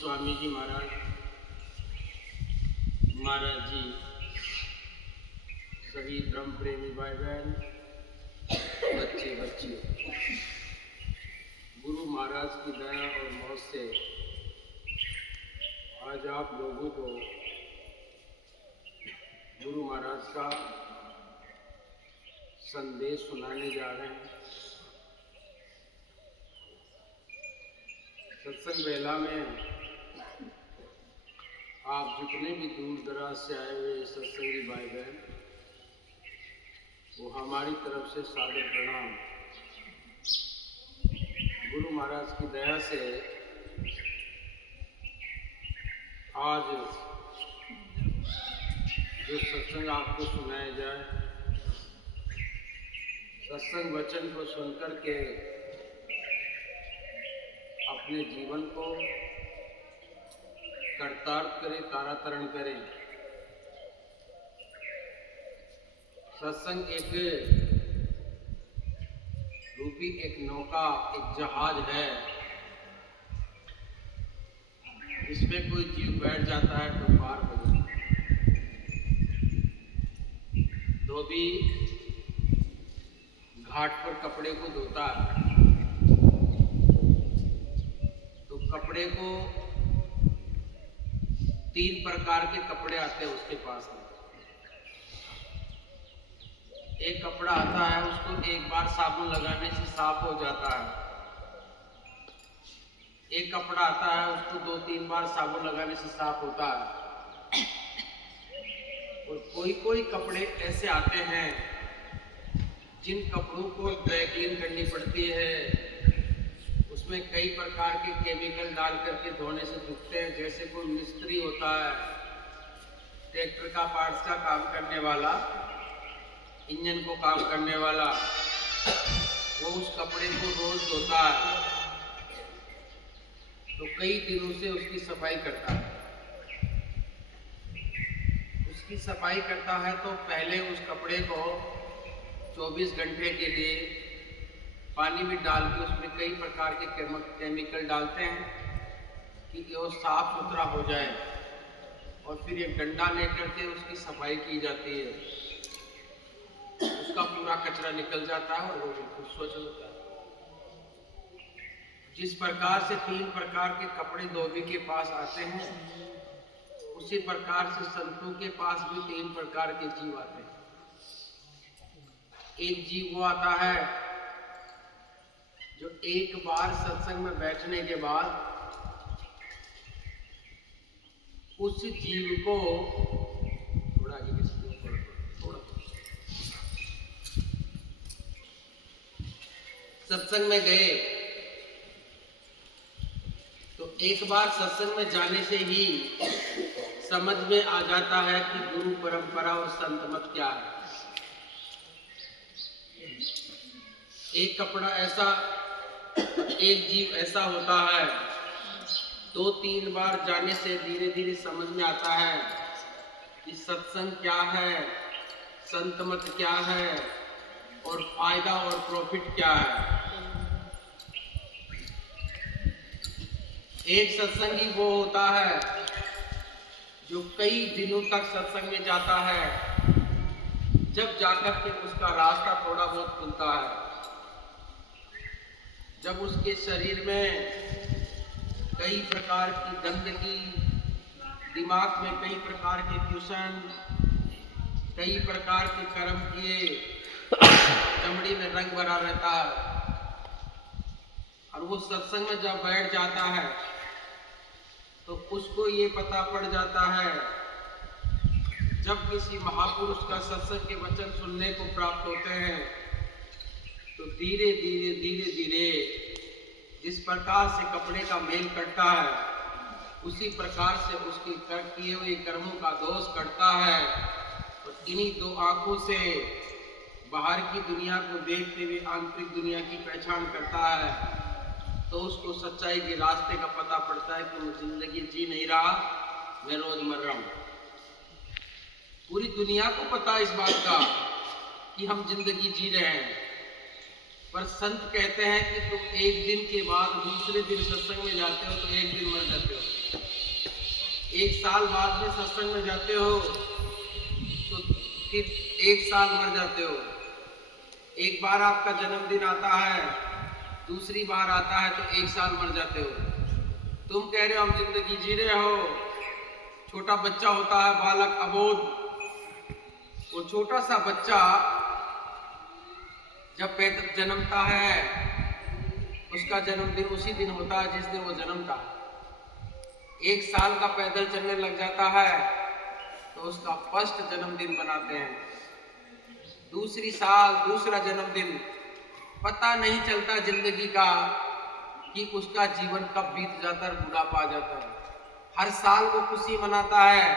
स्वामी जी महाराज जी, सभी धर्म प्रेमी भाई बहन, बच्चे बच्चियों, गुरु महाराज की दया और मौत से आज आप लोगों को गुरु महाराज का संदेश सुनाने जा रहे हैं। सत्संग बेला में आप जितने भी दूर दराज से आए हुए सत्संगी भाई बहन, वो हमारी तरफ से सादर प्रणाम। गुरु महाराज की दया से आज जो सत्संग आपको सुनाया जाए, सत्संग वचन को सुनकर के अपने जीवन को कर्तार्थ करें, तारातरण करें। सत्संग एक रूपी एक नौका, एक जहाज है। इसमें कोई जीव बैठ जाता है तो पार हो जाता है। धोबी घाट पर कपड़े को धोता है तो कपड़े को 3 प्रकार के कपड़े आते हैं उसके पास में। एक कपड़ा आता है, उसको एक बार साबुन लगाने से साफ हो जाता है। एक कपड़ा आता है, उसको 2-3 बार साबुन लगाने से साफ होता है। और कोई कपड़े ऐसे आते हैं जिन कपड़ों को ड्राई क्लीन करनी पड़ती है। उसमें कई प्रकार के केमिकल डाल करके धोने से धुलते हैं। जैसे कोई मिस्त्री होता है, ट्रैक्टर का पार्ट्स का काम करने वाला, इंजन को काम करने वाला, वो उस कपड़े को रोज धोता है तो कई दिनों से उसकी सफाई करता है। उसकी सफाई करता है तो पहले उस कपड़े को 24 घंटे के लिए पानी में डाल के उसमें कई प्रकार के केमिकल डालते हैं कि वो साफ सुथरा हो जाए। और फिर एक डंडा लेकर के उसकी सफाई की जाती है। उसका पूरा कचरा निकल जाता है और वो बिल्कुल स्वच्छ होता है। जिस प्रकार से 3 प्रकार के कपड़े धोबी के पास आते हैं, उसी प्रकार से संतों के पास भी 3 प्रकार के जीव आते हैं। एक जीव वो आता है जो एक बार सत्संग में बैठने के बाद उस जीव को थोड़ा आगे सत्संग में गए तो एक बार सत्संग में जाने से ही समझ में आ जाता है कि गुरु परंपरा और संत मत क्या है। एक कपड़ा ऐसा, एक जीव ऐसा होता है, 2-3 बार जाने से धीरे धीरे समझ में आता है कि सत्संग क्या है, संत मत क्या है और फायदा और प्रॉफिट क्या है। एक सत्संगी वो होता है जो कई दिनों तक सत्संग में जाता है, जब जाकर के उसका रास्ता थोड़ा बहुत खुलता है, जब उसके शरीर में कई प्रकार की गंदगी, दिमाग में कई प्रकार के ट्यूशन, कई प्रकार के कर्म किए, चमड़ी में रंग भरा रहता है। और वो सत्संग में जब बैठ जाता है तो उसको ये पता पड़ जाता है, जब किसी महापुरुष का सत्संग के वचन सुनने को प्राप्त होते हैं तो धीरे धीरे जिस प्रकार से कपड़े का मेल कटता है, उसी प्रकार से उसके किए हुए कर्मों का दोष कटता है। और इन्हीं 2 आंखों से बाहर की दुनिया को देखते हुए आंतरिक दुनिया की पहचान करता है, तो उसको सच्चाई के रास्ते का पता पड़ता है कि मैं जिंदगी जी नहीं रहा, मैं रोज मर रहा हूं। पूरी दुनिया को पता है इस बात का कि हम जिंदगी जी रहे हैं, पर संत कहते हैं कि तुम एक दिन के बाद दूसरे दिन सत्संग में जाते हो तो एक दिन मर जाते हो, एक साल बाद में सत्संग में जाते हो तो फिर एक साल मर जाते हो। एक बार आपका जन्मदिन आता है, दूसरी बार आता है तो एक साल मर जाते हो। तुम कह रहे हो हम जिंदगी जी रहे हो। छोटा बच्चा होता है, बालक अबोध, वो छोटा सा बच्चा जब जन्मता है उसका जन्मदिन उसी दिन होता है जिस दिन वो जन्मता। एक साल का पैदल चलने लग जाता है तो उसका फर्स्ट जन्मदिन बनाते हैं। दूसरी साल दूसरा जन्मदिन, पता नहीं चलता जिंदगी का कि उसका जीवन कब बीत जाता है, बुढ़ापा आ जाता है। हर साल वो खुशी मनाता है,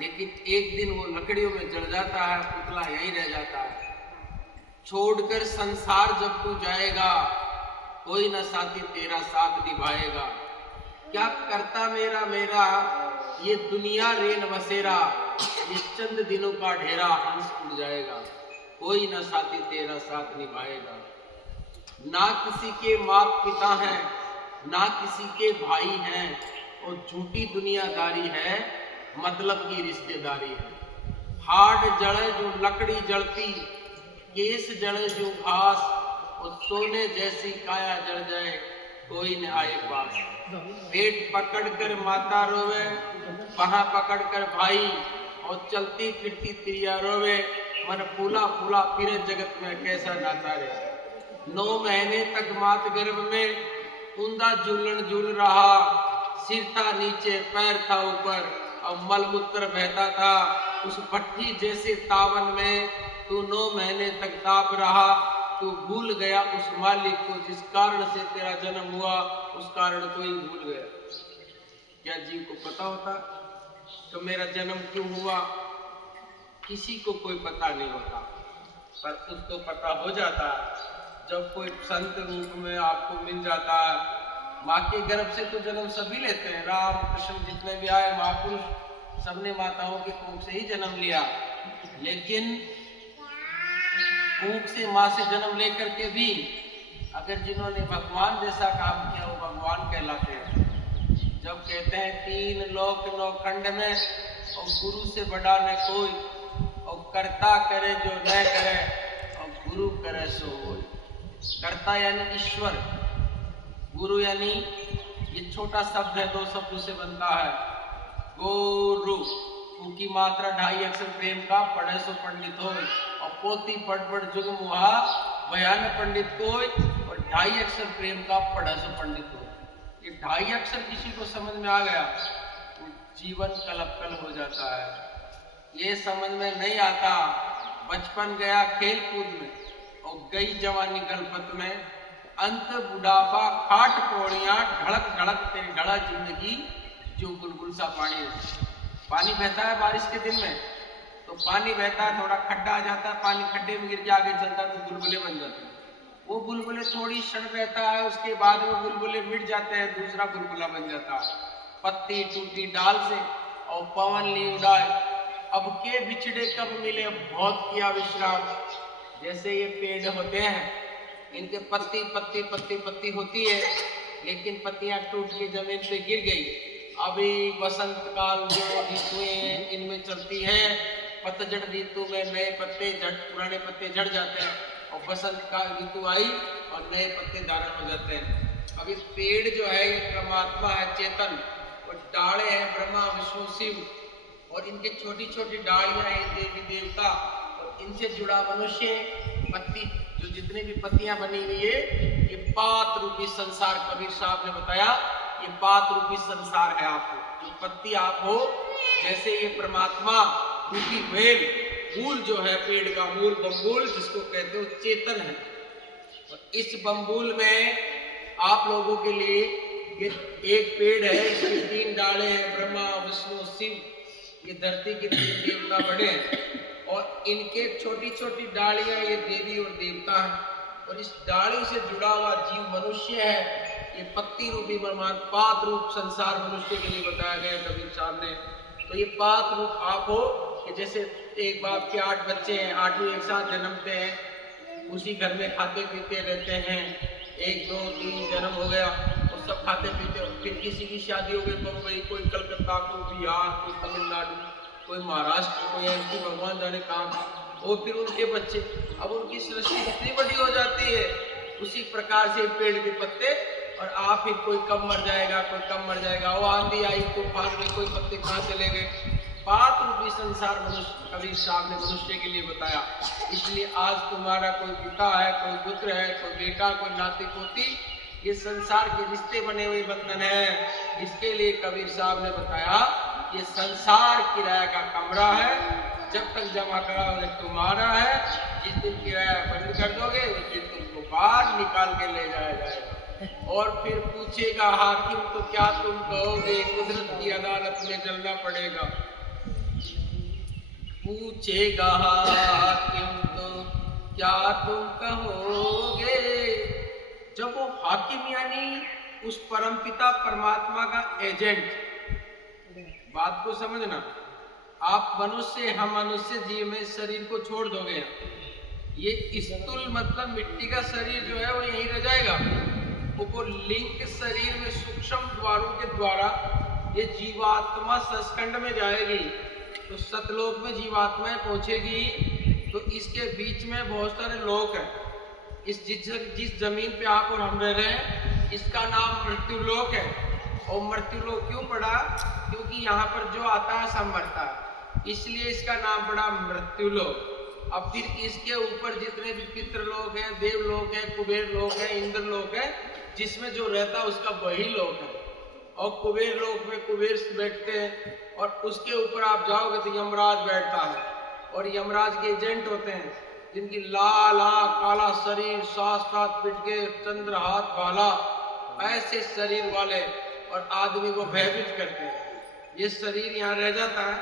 लेकिन एक दिन वो लकड़ियों में जल जाता है, पुतला यही रह जाता है। छोड़कर संसार जब तू जाएगा, कोई न साथी तेरा साथ निभाएगा। क्या करता मेरा मेरा, ये दुनिया रेन बसेरा, ये चंद दिनों का ढेरा हंस उड़ जाएगा। कोई न साथी तेरा साथ निभाएगा। ना किसी के माता पिता हैं, ना किसी के भाई हैं, और झूठी दुनियादारी है, मतलब की रिश्तेदारी है। हाड जड़े जो लकड़ी जलती, केस जड़े जो घास, और सोने जैसी काया जड़ जाए, कोई न आए पास। पेट पकड़कर माता रोवे, बाहां पकड़कर भाई, और चलती फिरती त्रिया रोवे। मन फूला फूला फिरे जगत में कैसा नाता रे। 9 महीने तक मात गर्भ में ऊंधा झूलन झूल रहा। सिर था नीचे, पैर था ऊपर, और मलमूत्र बहता था उस भट्टी जैसे तावन में। तू 9 महीने तक ताप रहा। तू भूल गया उस मालिक को जिस कारण से तेरा जन्म हुआ, उस कारण को ही भूल गया। क्या जीव को पता होता तो मेरा जन्म क्यों हुआ? किसी को कोई पता नहीं होता, पर उसको पता हो जाता जब कोई संत रूप में आपको मिल जाता है। माँ के गर्भ से तो जन्म सभी लेते हैं, राम कृष्ण जितने भी आए महापुरुष सबने माताओं के कोख से ही जन्म लिया। लेकिन कोख से माँ से जन्म लेकर के भी अगर जिन्होंने भगवान जैसा काम किया वो भगवान कहलाते हैं। जब कहते हैं 3 लोक 9 खंड में, और गुरु से बड़ा न कोई, और कर्ता करे जो न करे, और गुरु करे सो होय। कर्ता यानी ईश्वर, गुरु यानी ये छोटा शब्द है, 2 शब्दों से बनता है। गुरु की मात्रा 2.5 अक्षर प्रेम का, पढ़े सो पंडित हो। और पोती पढ़ पढ़ जुग मुहा, बयान पंडित कोई, और 2.5 अक्षर प्रेम का, पढ़े सो पंडित हो। ये 2.5 अक्षर किसी को समझ में आ गया तो जीवन कलपकल हो जाता है। ये समझ में नहीं आता, बचपन गया खेल कूद में, और गई जवानी गलपत में। अंत बुढ़ापा खाट पौड़ियां, ढड़क ढड़क तेरी ढड़ा जिंदगी, जो बुलबुल सा पानी है। पानी बहता है बारिश के दिन में, तो पानी बहता है, थोड़ा खड्डा आ जाता है, पानी खड्डे में गिर के आगे चलता है तो बुलबुले बन जाते हैं। वो बुलबुले थोड़ी क्षण रहता है, उसके बाद वो बुलबुले मिट जाते हैं, दूसरा बुलबुला बन जाता है। पत्ती टूटी डाल से, और पवन ली उड़ाए, अब के बिछड़े कब मिले, बहुत किया विश्राम। जैसे ये पेड़ होते हैं, इनके पत्ती पत्ती पत्ती पत्ती होती है, लेकिन पत्तियां टूट के जमीन पे गिर गई। अभी बसंत काल जो ऋतुएं इनमें चलती है, पतझड़ ऋतु में नए पत्ते पुराने पत्ते झड़ जाते हैं, और बसंत का ऋतु आई और नए पत्ते धारण हो जाते हैं। अभी पेड़ जो है ये परमात्मा है, चेतन, और डाले हैं ब्रह्मा विष्णु शिव, और इनके छोटी छोटी डालियां हैं देवी देवता, और इनसे जुड़ा मनुष्य। पत्ती जो जितनी भी पत्तियां बनी हुई है, ये पात रूपी संसार, कबीर साहब ने बताया ये पात रूपी संसार है। आपको जो पत्ती आप हो, जैसे ये परमात्मा रूपी वेल, मूल जो है पेड़ का मूल, बम्बूल जिसको कहते हो, चेतन है। और इस बम्बूल में आप लोगों के लिए ये एक पेड़ है, इसके 3 डाले हैं, ब्रह्मा विष्णु शिव, ये धरती के 3 देवता बड़े हैं, और इनके छोटी छोटी डालियां ये देवी और देवता हैं। और इस डाली से जुड़ा हुआ जीव मनुष्य है। ये पत्ती रूपी परमात्मा, पात रूप संसार मनुष्य के लिए बताया गया कबीर साहब ने। तो ये पात रूप आप हो कि जैसे एक बाप के 8 बच्चे हैं, 8 एक साथ जन्मते हैं, उसी घर में खाते पीते रहते हैं। 1 2 3 जन्म हो गया और सब खाते पीते, फिर किसी की शादी हो गई बम्बई, कोई कलकत्ता, कोई बिहार, कोई तमिलनाडु, कोई महाराष्ट्र, कोई एमपी, भगवान जाने कहाँ। और फिर उनके बच्चे, अब उनकी सृष्टि कितनी बड़ी हो जाती है। उसी प्रकार से पेड़ के पत्ते, और आप ही कोई कम मर जाएगा, कोई कम मर जाएगा। वो आंधी आई, तूफान में कोई पत्ते कहाँ चले गए। बात रूपी संसार मनुष्य, कबीर साहब ने मनुष्य के लिए बताया। इसलिए आज तुम्हारा कोई पिता है, कोई पुत्र है, कोई बेटा, कोई नाती पोती, ये संसार के रिश्ते बने हुए बंधन है। इसके लिए कबीर साहब ने बताया ये संसार किराया का कमरा है, जब तक जमा कराओगे तुम्हारा है, जिस दिन किराया बंद कर दोगे उस दिन तुमको बाहर निकाल के ले जाया जाएगा। और फिर पूछेगा हाकिम तो क्या तुम कहोगे, कुदरत की अदालत में चलना पड़ेगा। पूछेगा हाकिम तो क्या तुम कहोगे। जब वो हाकिम यानी उस परमपिता परमात्मा का एजेंट, बात को समझना, आप मनुष्य, हम मनुष्य जीव में शरीर को छोड़ दोगे, ये स्थूल मतलब मिट्टी का शरीर जो है वो यहीं रह जाएगा। वो लिंग शरीर में सूक्ष्म द्वारों के द्वारा ये जीवात्मा सस्कंड में जाएगी, तो सतलोक में जीवात्माएं पहुंचेगी। तो इसके बीच में बहुत सारे लोक हैं। इस जिस जमीन पे आप और हम रह रहे हैं, इसका नाम मृत्यु लोक है। और मृत्यु लोक क्यों पड़ा? क्योंकि यहाँ पर जो आता है सब मरता है, इसलिए इसका नाम पड़ा मृत्यु लोक। अब फिर इसके ऊपर जितने भी पितृलोक है, देवलोक है, कुबेर लोक है, इंद्र लोक है, जिसमें जो रहता है उसका वही लोक है। और कुबेर लोक में कुबेर बैठते हैं, और उसके ऊपर आप जाओगे तो यमराज बैठता है। और यमराज के एजेंट होते हैं जिनकी लाल आंख, काला शरीर, सात पिटके, चंद्र हाथ भाला, ऐसे शरीर वाले, और आदमी को भयभीत करते हैं। ये शरीर यहाँ रह जाता है,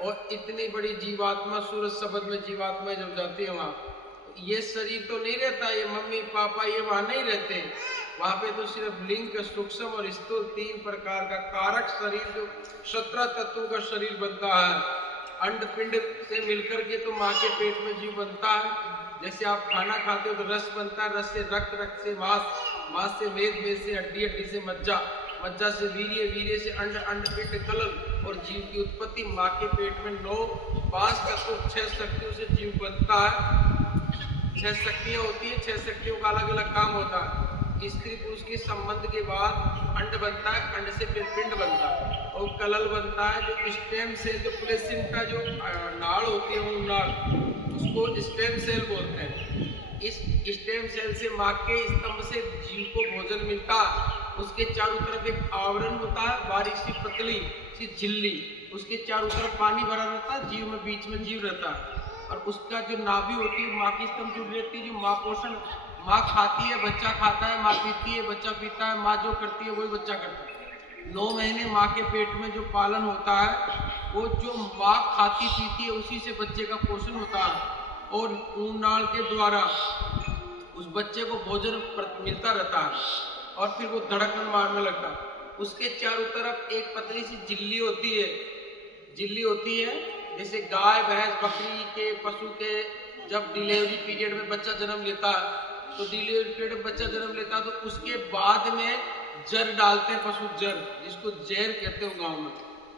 और इतनी बड़ी जीवात्मा, सूरज शब्द में जीवात्मा जब जाती है वहाँ, ये शरीर तो नहीं रहता, ये मम्मी पापा ये वहाँ नहीं रहते। वहाँ पे तो सिर्फ लिंग, सूक्ष्म और स्थूल 3 प्रकार का कारक शरीर, जो 17 तत्वों का शरीर बनता है। अंड पिंड से मिलकर के तो माँ के पेट में जीव बनता है। जैसे आप खाना खाते हो तो रस बनता है, रस से रक्त, रक्त से मांस, मांस से मेद, मेद से हड्डी, हड्डी से मज्जा, मज्जा से वीर्य, वीर्य से अंड, अंड पिंड कलल। और जीव की उत्पत्ति माँ के पेट में 9 5 तत्व 6 शक्तियों से जीव बनता है। 6 शक्तियाँ होती है, 6 शक्तियों का अलग अलग काम होता है। स्त्री पुरुष के संबंध के बाद अंड बनता है, अंड से फिर पिंड बनता है, और कलल बनता है। जो स्टेम सेल, जो प्लेसेंटा, जो नाड़ होती है, वो नाड़, उसको स्टेम सेल बोलते हैं। इस स्टेम सेल से माँ के स्तंभ से जीव को भोजन मिलता है। उसके चारों तरफ एक आवरण होता है, बारीक सी पतली सी झिल्ली, उसके चारों तरफ पानी भरा रहता है, जीव में बीच में जीव रहता है। और उसका जो नाभि होती है, माँ की स्तंभ जुड़ी रहती है, जो माँ पोषण, माँ खाती है बच्चा खाता है, माँ पीती है बच्चा पीता है, माँ जो करती है वही बच्चा करता है। 9 महीने माँ के पेट में जो पालन होता है, वो जो माँ खाती पीती है उसी से बच्चे का पोषण होता है। और ऊन नाल के द्वारा उस बच्चे को भोजन मिलता रहता है, और फिर वो धड़कन मारने लगता है। उसके चारों तरफ एक पतली सी झिल्ली होती है, झिल्ली होती है। जैसे गाय, भैंस, बकरी के, पशु के जब डिलीवरी पीरियड में बच्चा जन्म लेता है, तो डिलीवरी पीरियड में बच्चा जन्म लेता है, तो उसके बाद में जर डालते हैं पशु, जर, जिसको जहर कहते हो गांव में,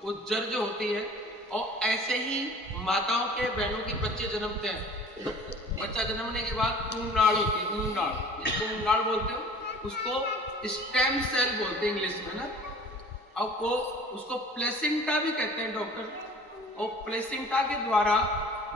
वो जर जो होती है। और ऐसे ही माताओं के, बहनों के बच्चे जन्मते हैं, तो बच्चा जन्मने के बाद ऊन नाड़ होती है, ऊन नाड़, जिसको ऊन नाड़ बोलते हो, उसको स्टेम सेल बोलते हैं इंग्लिश में ना। अब वो उसको प्लेसेंटा भी कहते हैं डॉक्टर। और प्लेसेंटा के द्वारा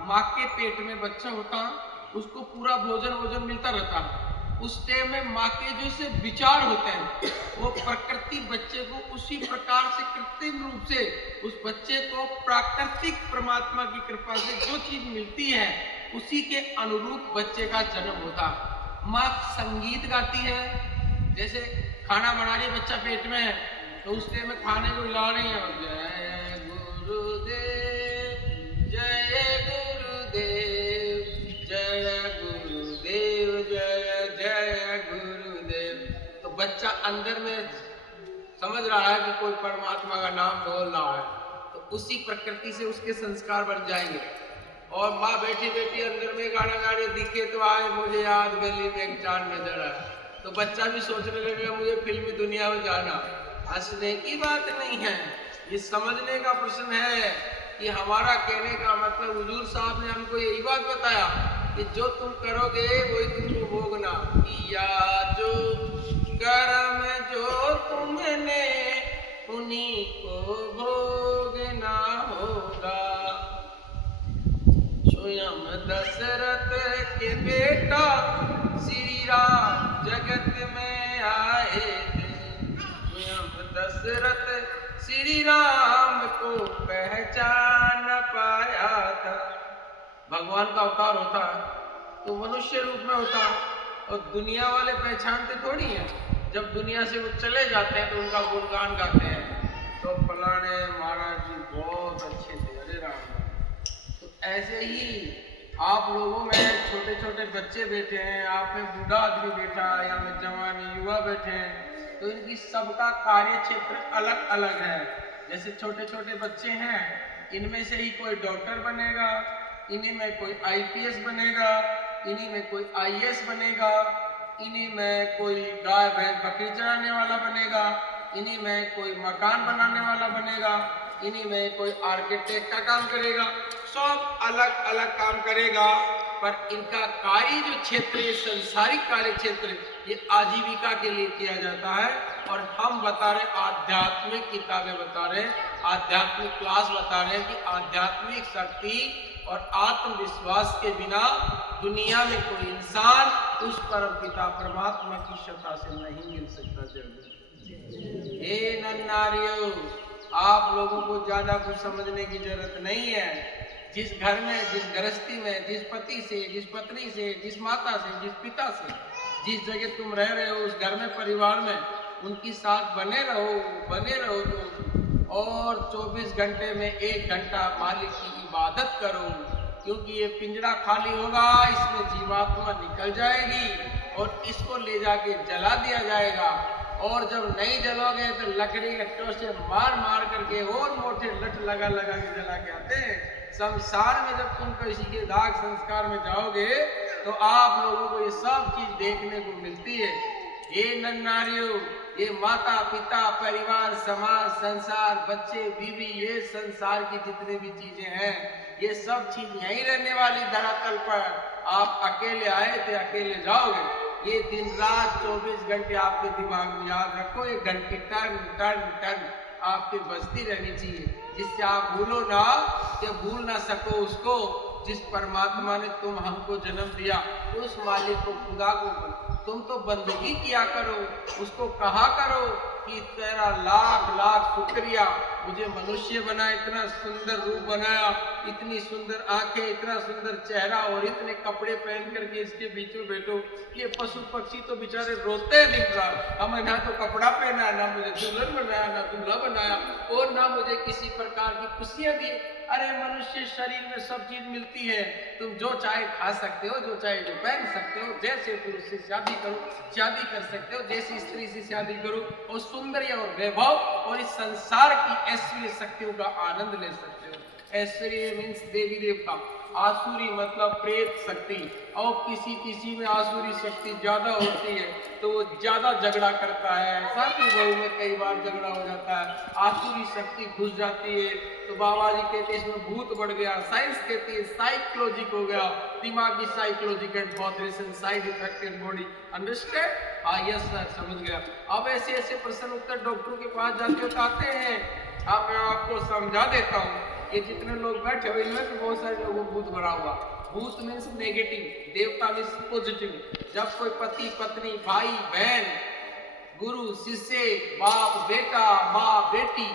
माँ के पेट में बच्चा होता है, उसको पूरा भोजन मिलता रहता है। उस टाइम में माँ के जो से विचार होते हैं, वो प्रकृति बच्चे को उसी प्रकार से कृत्रिम रूप से उस बच्चे को प्राकृतिक परमात्मा की कृपा से जो चीज मिलती है उसी के अनुरूप बच्चे का जन्म होता है। माँ संगीत गाती है, जैसे खाना बना रही बच्चा पेट में है, तो उस टाइम में खाने को हिला रही है, जय गुरुदेव, जय गुरुदेव, जय गुरुदेव, जय जय गुरुदेव। तो बच्चा अंदर में समझ रहा है कि कोई परमात्मा का नाम बोल रहा है, तो उसी प्रकृति से उसके संस्कार बन जाएंगे। और माँ बैठी बैठी अंदर में गाना गा रही, दिखे तो आए मुझे याद गली में एक चांद नजर आया। तो बच्चा भी सोचने लगेगा मुझे फिल्मी दुनिया में जाना। हंसने की बात नहीं है, ये समझने का प्रश्न है कि हमारा कहने का मतलब हुजूर साहब ने हमको यही बात बताया कि जो तुम करोगे वही तुमको भोगना। किया जो कर्म जो तुमने उन्हीं को भोगना होगा। स्वयं दशरथ के बेटा श्री राम जगत में आए थे। स्वयं दशरथ श्री राम को पहचान पाया था। भगवान का अवतार होता तो मनुष्य रूप में होता, और दुनिया वाले पहचानते थोड़ी हैं। जब दुनिया से वो चले जाते हैं तो उनका गुणगान गाते हैं, तो फलाने महाराज जी बहुत अच्छे थे, अरे राम। तो ऐसे ही आप लोगों में छोटे छोटे बच्चे बैठे हैं, आप में बूढ़ा आदमी बैठा है, या में जवान युवा बैठे हैं, तो इनकी सबका कार्य क्षेत्र अलग अलग है। जैसे छोटे छोटे बच्चे हैं, इनमें से ही कोई डॉक्टर बनेगा, इन्हीं में कोई आईपीएस बनेगा, इन्हीं में कोई आईएएस बनेगा, इन्हीं में कोई गाय भैंस बकरी चराने वाला बनेगा, इन्हीं में कोई मकान बनाने वाला बनेगा, इन्हीं में कोई आर्किटेक्ट का काम करेगा। सब अलग अलग काम करेगा, पर इनका कार्य जो क्षेत्र, ये संसारिक कार्य क्षेत्र, ये आजीविका के लिए किया जाता है। और हम बता रहे, आध्यात्मिक किताबें बता रहे, आध्यात्मिक क्लास बता रहे हैं कि आध्यात्मिक शक्ति और आत्मविश्वास के बिना दुनिया में कोई इंसान उस परम पिता परमात्मा की सत्ता से नहीं मिल सकता। जरूर हे नन्नारियों, आप लोगों को ज्यादा कुछ समझने की जरूरत नहीं है। जिस घर में, जिस गृहस्थी में, जिस पति से, जिस पत्नी से, जिस माता से, जिस पिता से, जिस जगह तुम रह रहे हो, उस घर में, परिवार में, उनकी साथ बने रहो तो, और 24 घंटे में 1 घंटा मालिक की इबादत करो। क्योंकि ये पिंजरा खाली होगा, इसमें जीवात्मा निकल जाएगी और इसको ले जाके जला दिया जाएगा। और जब नहीं जलोगे तो लकड़ी के से मार मार करके और मोटे लठ लगा लगा के जला के आते हैं। संसार में जब तुम किसी के दाग संस्कार में जाओगे तो आप लोगों को ये सब चीज देखने को मिलती है। ये नन्नारियों, ये माता पिता, परिवार, समाज, संसार, बच्चे, बीवी, ये संसार की जितने भी चीजें हैं, ये सब चीज यहीं रहने वाली धरातल पर। आप अकेले आए थे, अकेले जाओगे। ये दिन रात 24 घंटे आपके दिमाग में याद रखो, ये घंटी टन टन टन आपकी बजती रहनी चाहिए, जिससे आप भूलो ना, कि भूल ना सको उसको जिस परमात्मा ने तुम हमको जन्म दिया, उस मालिक को, खुदा को तुम तो बंदगी किया करो, उसको कहा करो कि तेरा लाख लाख शुक्रिया, मुझे मनुष्य बनाया, इतना सुंदर रूप बनाया, इतनी सुंदर आंखें, इतना सुंदर चेहरा, और इतने कपड़े पहन करके इसके बीच में बैठो। ये पशु पक्षी तो बेचारे रोते हैं दिन रात, हमें ना तो कपड़ा पहना, ना मुझे दुल्हन बनाया, ना दूल्हा बनाया, और ना मुझे किसी प्रकार की खुशियां दी। अरे मनुष्य शरीर में सब चीज मिलती है, तुम जो चाहे खा सकते हो, जो चाहे जो पहन सकते हो, जैसे पुरुष से शादी करो, शादी कर सकते हो, जैसी स्त्री से शादी करो, और सौंदर्य और वैभव और इस संसार की ऐश्वर्य शक्तियों का आनंद ले सकते हो। ऐश्वर्य मीन्स देवी देवता, आसुरी मतलब प्रेत शक्ति, और किसी में आसुरी शक्ति ज्यादा होती है तो वो ज्यादा झगड़ा करता है, साथी बहू में कई बार झगड़ा हो जाता है, आसुरी शक्ति घुस जाती है। तो बाबा जी कहते हैं इसमें भूत बढ़ गया, साइंस कहती है साइकोलॉजिक हो गया, दिमागी psychologic and botheration side effect in body. Understand? हाँ यस सर, समझ गया। अब ऐसे ऐसे प्रश्न उत्तर डॉक्टर के पास जाते हो आते हैं। अब मैं आपको समझा देता हूँ, ये जितने लोग बैठे हुए इनमें तो बहुत सारे लोगों को भूत भरा हुआ। भूत मीन्स नेगेटिव, देवता मीन्स पॉजिटिव। जब कोई पति पत्नी, भाई बहन, गुरु शिष्य, बाप बेटा, माँ बेटी,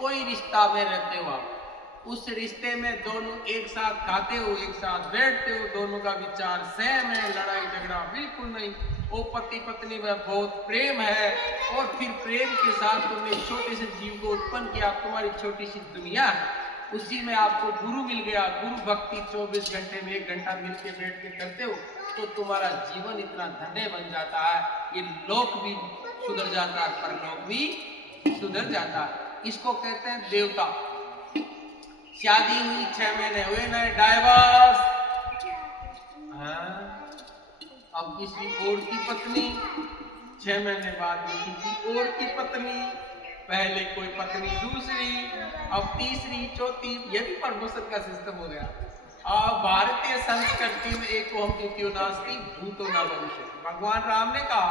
कोई रिश्ता में रहते हो आप, उस रिश्ते में दोनों एक साथ खाते हो, एक साथ बैठते हो, दोनों का विचार सेम है, लड़ाई झगड़ा बिल्कुल नहीं, वो पति पत्नी में बहुत प्रेम है, और फिर प्रेम के साथ तुमने छोटे से जीव को उत्पन्न किया, तुम्हारी छोटी सी दुनिया है, उसी में आपको गुरु मिल गया। गुरु भक्ति 24 घंटे में 1 घंटा मिलके बैठ के करते हो तो तुम्हारा जीवन इतना धन्य बन जाता है, ये लोक भी सुधर जाता है, परलोक भी सुधर जाता है। इसको कहते हैं देवता। शादी हुई 6 महीने हुए ना, डाइवोर्स। हाँ, अब किसी और की पत्नी, 6 महीने बाद में किसी और की पत्नी, पहले कोई पत्नी दूसरी, अब तीसरी चौथी, ये भी प्रमोशन का सिस्टम हो गया। अब भारतीय संस्कृति में एक को हम द्वितीय नास्ति भूतो ना भविष्य। भगवान राम ने कहा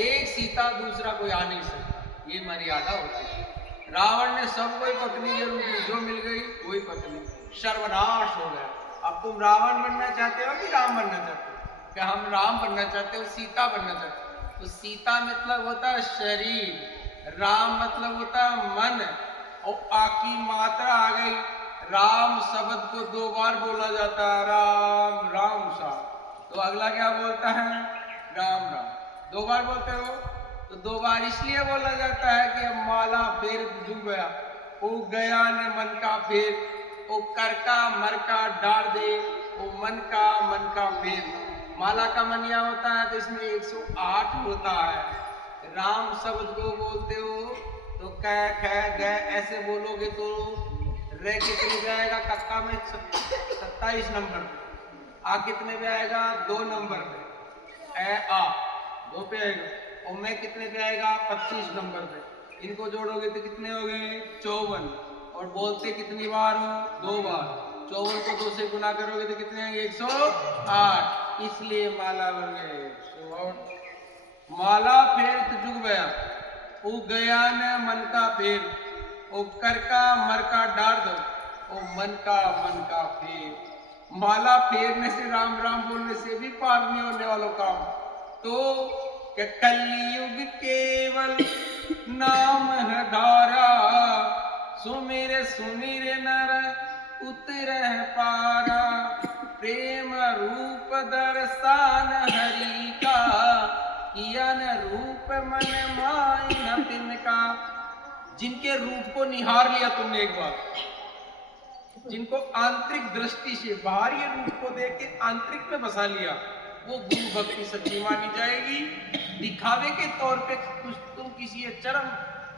एक सीता दूसरा कोई आ नहीं सकता, ये मर्यादा होती है। रावण ने सबको ही पत्नी जरूर दी, जो मिल गई वही पत्नी, सर्वनाश हो गया। अब तुम रावण बनना चाहते हो कि राम बनना चाहते हो? क्या हम राम बनना चाहते हो, सीता बनना चाहते हो? तो सीता मतलब होता है शरीर, राम मतलब होता है मन, और आ की मात्रा आ गई। राम शब्द को 2 बार बोला जाता है, राम राम सा, तो अगला क्या बोलता है, राम राम। 2 बार बोलते हो तो 2 बार इसलिए बोला जाता है कि अब माला फेर डूब गया, ओ गया ने मन का फेर, ओ कर का मर का डाल दे, ओ मन का फेर। माला का मन यह होता है तो इसमें 108 होता है। राम शब्द को बोलते हो तो कै ख ग ऐसे बोलोगे तो रे कितने पे आएगा, कक्का में 27 नंबर पे, आ कितने पे आएगा, 2 नंबर पे, ए आ 2 पे आएगा, और मैं कितने पे आएगा, 25 नंबर पे। इनको जोड़ोगे तो कितने हो गए, 54, और बोलते कितनी बार हो, 2 बार। 54 को 2 से गुना करोगे तो कितने आएंगे, 108, इसलिए माला बन गए। माला फेर जुग गया, ओ गया न मन का फेर, ओ कर का मर का डार दो, ओ मन का फेर। माला फेरने से, राम राम बोलने से भी पार नहीं होने वालों काम। तो क्या कलयुग केवल नाम है धारा, सुमिर सुमिर नर उतर पारा, प्रेम रूप दर्शन हरि का, किया न रूप मन माय न तिनका। जिनके रूप को निहार लिया तुमने एक बार, जिनको आंतरिक दृष्टि से बाहरी रूप को देख के आंतरिक में बसा लिया, वो गुरु भक्ति सच्ची मानी जाएगी। दिखावे के तौर पे कुछ तुम किसी चरम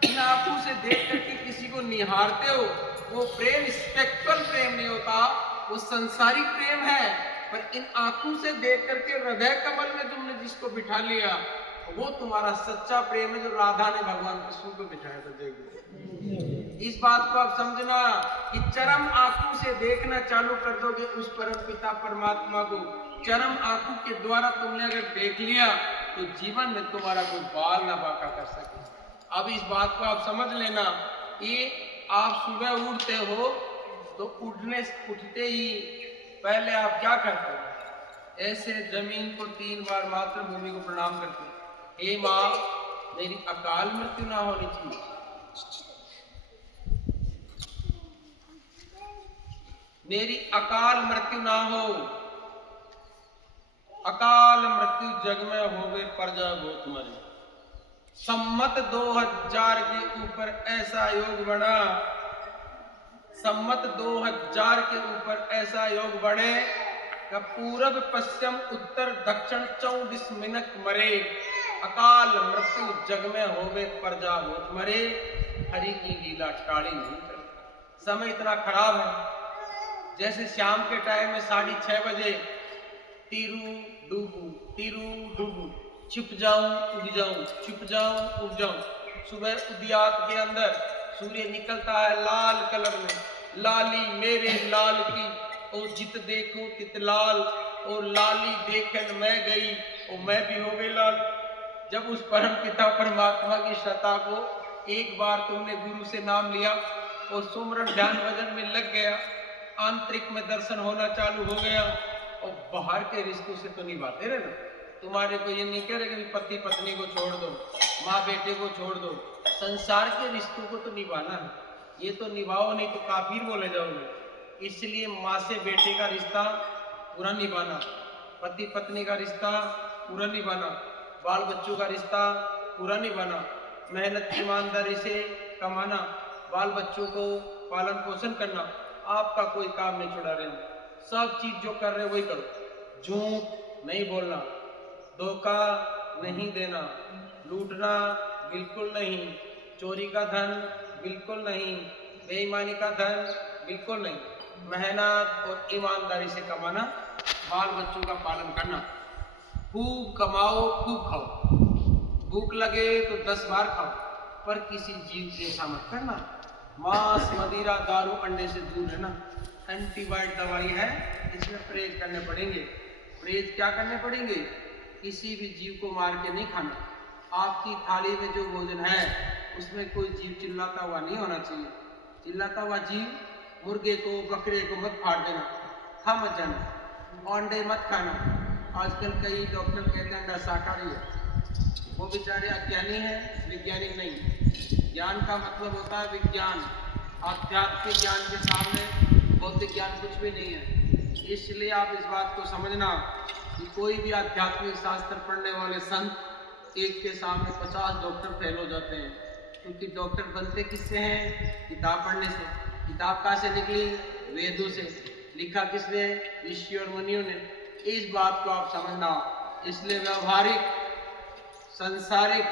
इन आंखों से देख करके किसी को निहारते हो, वो प्रेम स्पेक्ट्रल प्रेम नहीं होता, वो संसारिक प्रेम है। पर इन आंखों से देख करके हृदय कमल में तुमने जिसको बिठा लिया, वो तुम्हारा सच्चा प्रेम है, जो राधा ने भगवान कृष्ण को बिठाया था। देखो इस बात को आप समझना कि चरम आंखों से देखना चालू कर दोगे उस परम पिता परमात्मा को, चरम आंखों के द्वारा तुमने अगर देख लिया तो जीवन में तुम्हारा कोई बाल ना बाका कर सके। अब इस बात को आप समझ लेना, ये आप सुबह उठते हो तो उठते ही पहले आप क्या करते हो, ऐसे जमीन को 3 बार मातृभूमि को प्रणाम करते हो, हे माँ मेरी अकाल मृत्यु ना होनी चाहिए, मेरी अकाल मृत्यु ना हो। अकाल मृत्यु जग में होवे प्रजा बहुत मरे। सम्मत 2000 के ऊपर ऐसा योग बना, सम्मत 2000 के ऊपर ऐसा योग बढ़े कि पूरब पश्चिम उत्तर दक्षिण 24 मिनट मरे। अकाल मृत्यु जग में होवे प्रजा बहुत मरे। हरि की लीला टाड़ी नहीं करती। समय इतना खराब है, जैसे शाम के टाइम में 6:30 बजे तीरू डूबू, छिप जाऊं उग जाऊं, छिप जाऊं उग जाऊं। सुबह उदियात के अंदर सूर्य निकलता है लाल कलर में, लाली मेरे लाल की, ओ जित देखूं तित लाल, और लाली देखन मैं गई, और मैं भी हो गई लाल। जब उस परम पिता परमात्मा की सत्ता को एक बार तुमने गुरु से नाम लिया और सुमरन ध्यान भजन में लग गया, आंतरिक में दर्शन होना चालू हो गया, और बाहर के रिश्तों से तो निभाते रहे ना। तुम्हारे को ये नहीं कह रहे कि पति पत्नी को छोड़ दो, माँ बेटे को छोड़ दो, संसार के रिश्तों को तो निभाना है। ये तो निभाओ, नहीं तो काफिर बोले जाओगे। इसलिए माँ से बेटे का रिश्ता पूरा निभाना, पति पत्नी का रिश्ता पूरा निभाना, बाल बच्चों का रिश्ता पूरा निभाना, मेहनत ईमानदारी से कमाना, बाल बच्चों को पालन पोषण करना। आपका कोई काम नहीं छुड़ा रहे, सब चीज जो कर रहे वही करो। झूठ नहीं बोलना, धोखा नहीं देना, लूटना बिल्कुल नहीं, चोरी का धन बिल्कुल नहीं, बेईमानी का धन बिल्कुल नहीं। मेहनत और ईमानदारी से कमाना, बाल बच्चों का पालन करना, खूब कमाओ खूब खाओ, भूख लगे तो 10 बार खाओ, पर किसी जीव से ऐसा मत करना। मांस मदिरा दारू अंडे से दूर रहना। एंटीबायोटिक दवाई है, इसमें परहेज करने पड़ेंगे। परहेज क्या करने पड़ेंगे? किसी भी जीव को मार के नहीं खाना। आपकी थाली में जो भोजन है उसमें कोई जीव चिल्लाता हुआ नहीं होना चाहिए। चिल्लाता हुआ जीव, मुर्गे को बकरे को मत फाड़ देना, खा मत जाना। अंडे मत खाना। आजकल कई डॉक्टर कहते हैं अंडा शाकाहारी है, वो बेचारे अज्ञानी है, वैज्ञानिक नहीं। ज्ञान का मतलब होता है विज्ञान। आध्यात्मिक ज्ञान के सामने भौतिक ज्ञान कुछ भी नहीं है। इसलिए आप इस बात को समझना कि कोई भी आध्यात्मिक शास्त्र पढ़ने वाले संत एक के सामने 50 डॉक्टर फेल हो जाते हैं, क्योंकि डॉक्टर बनते किससे हैं? किताब पढ़ने से। किताब कहाँ से निकली? वेदों से। लिखा किसने? ऋषि और मुनियों ने। इस बात को आप समझना। इसलिए व्यवहारिक, संसारिक,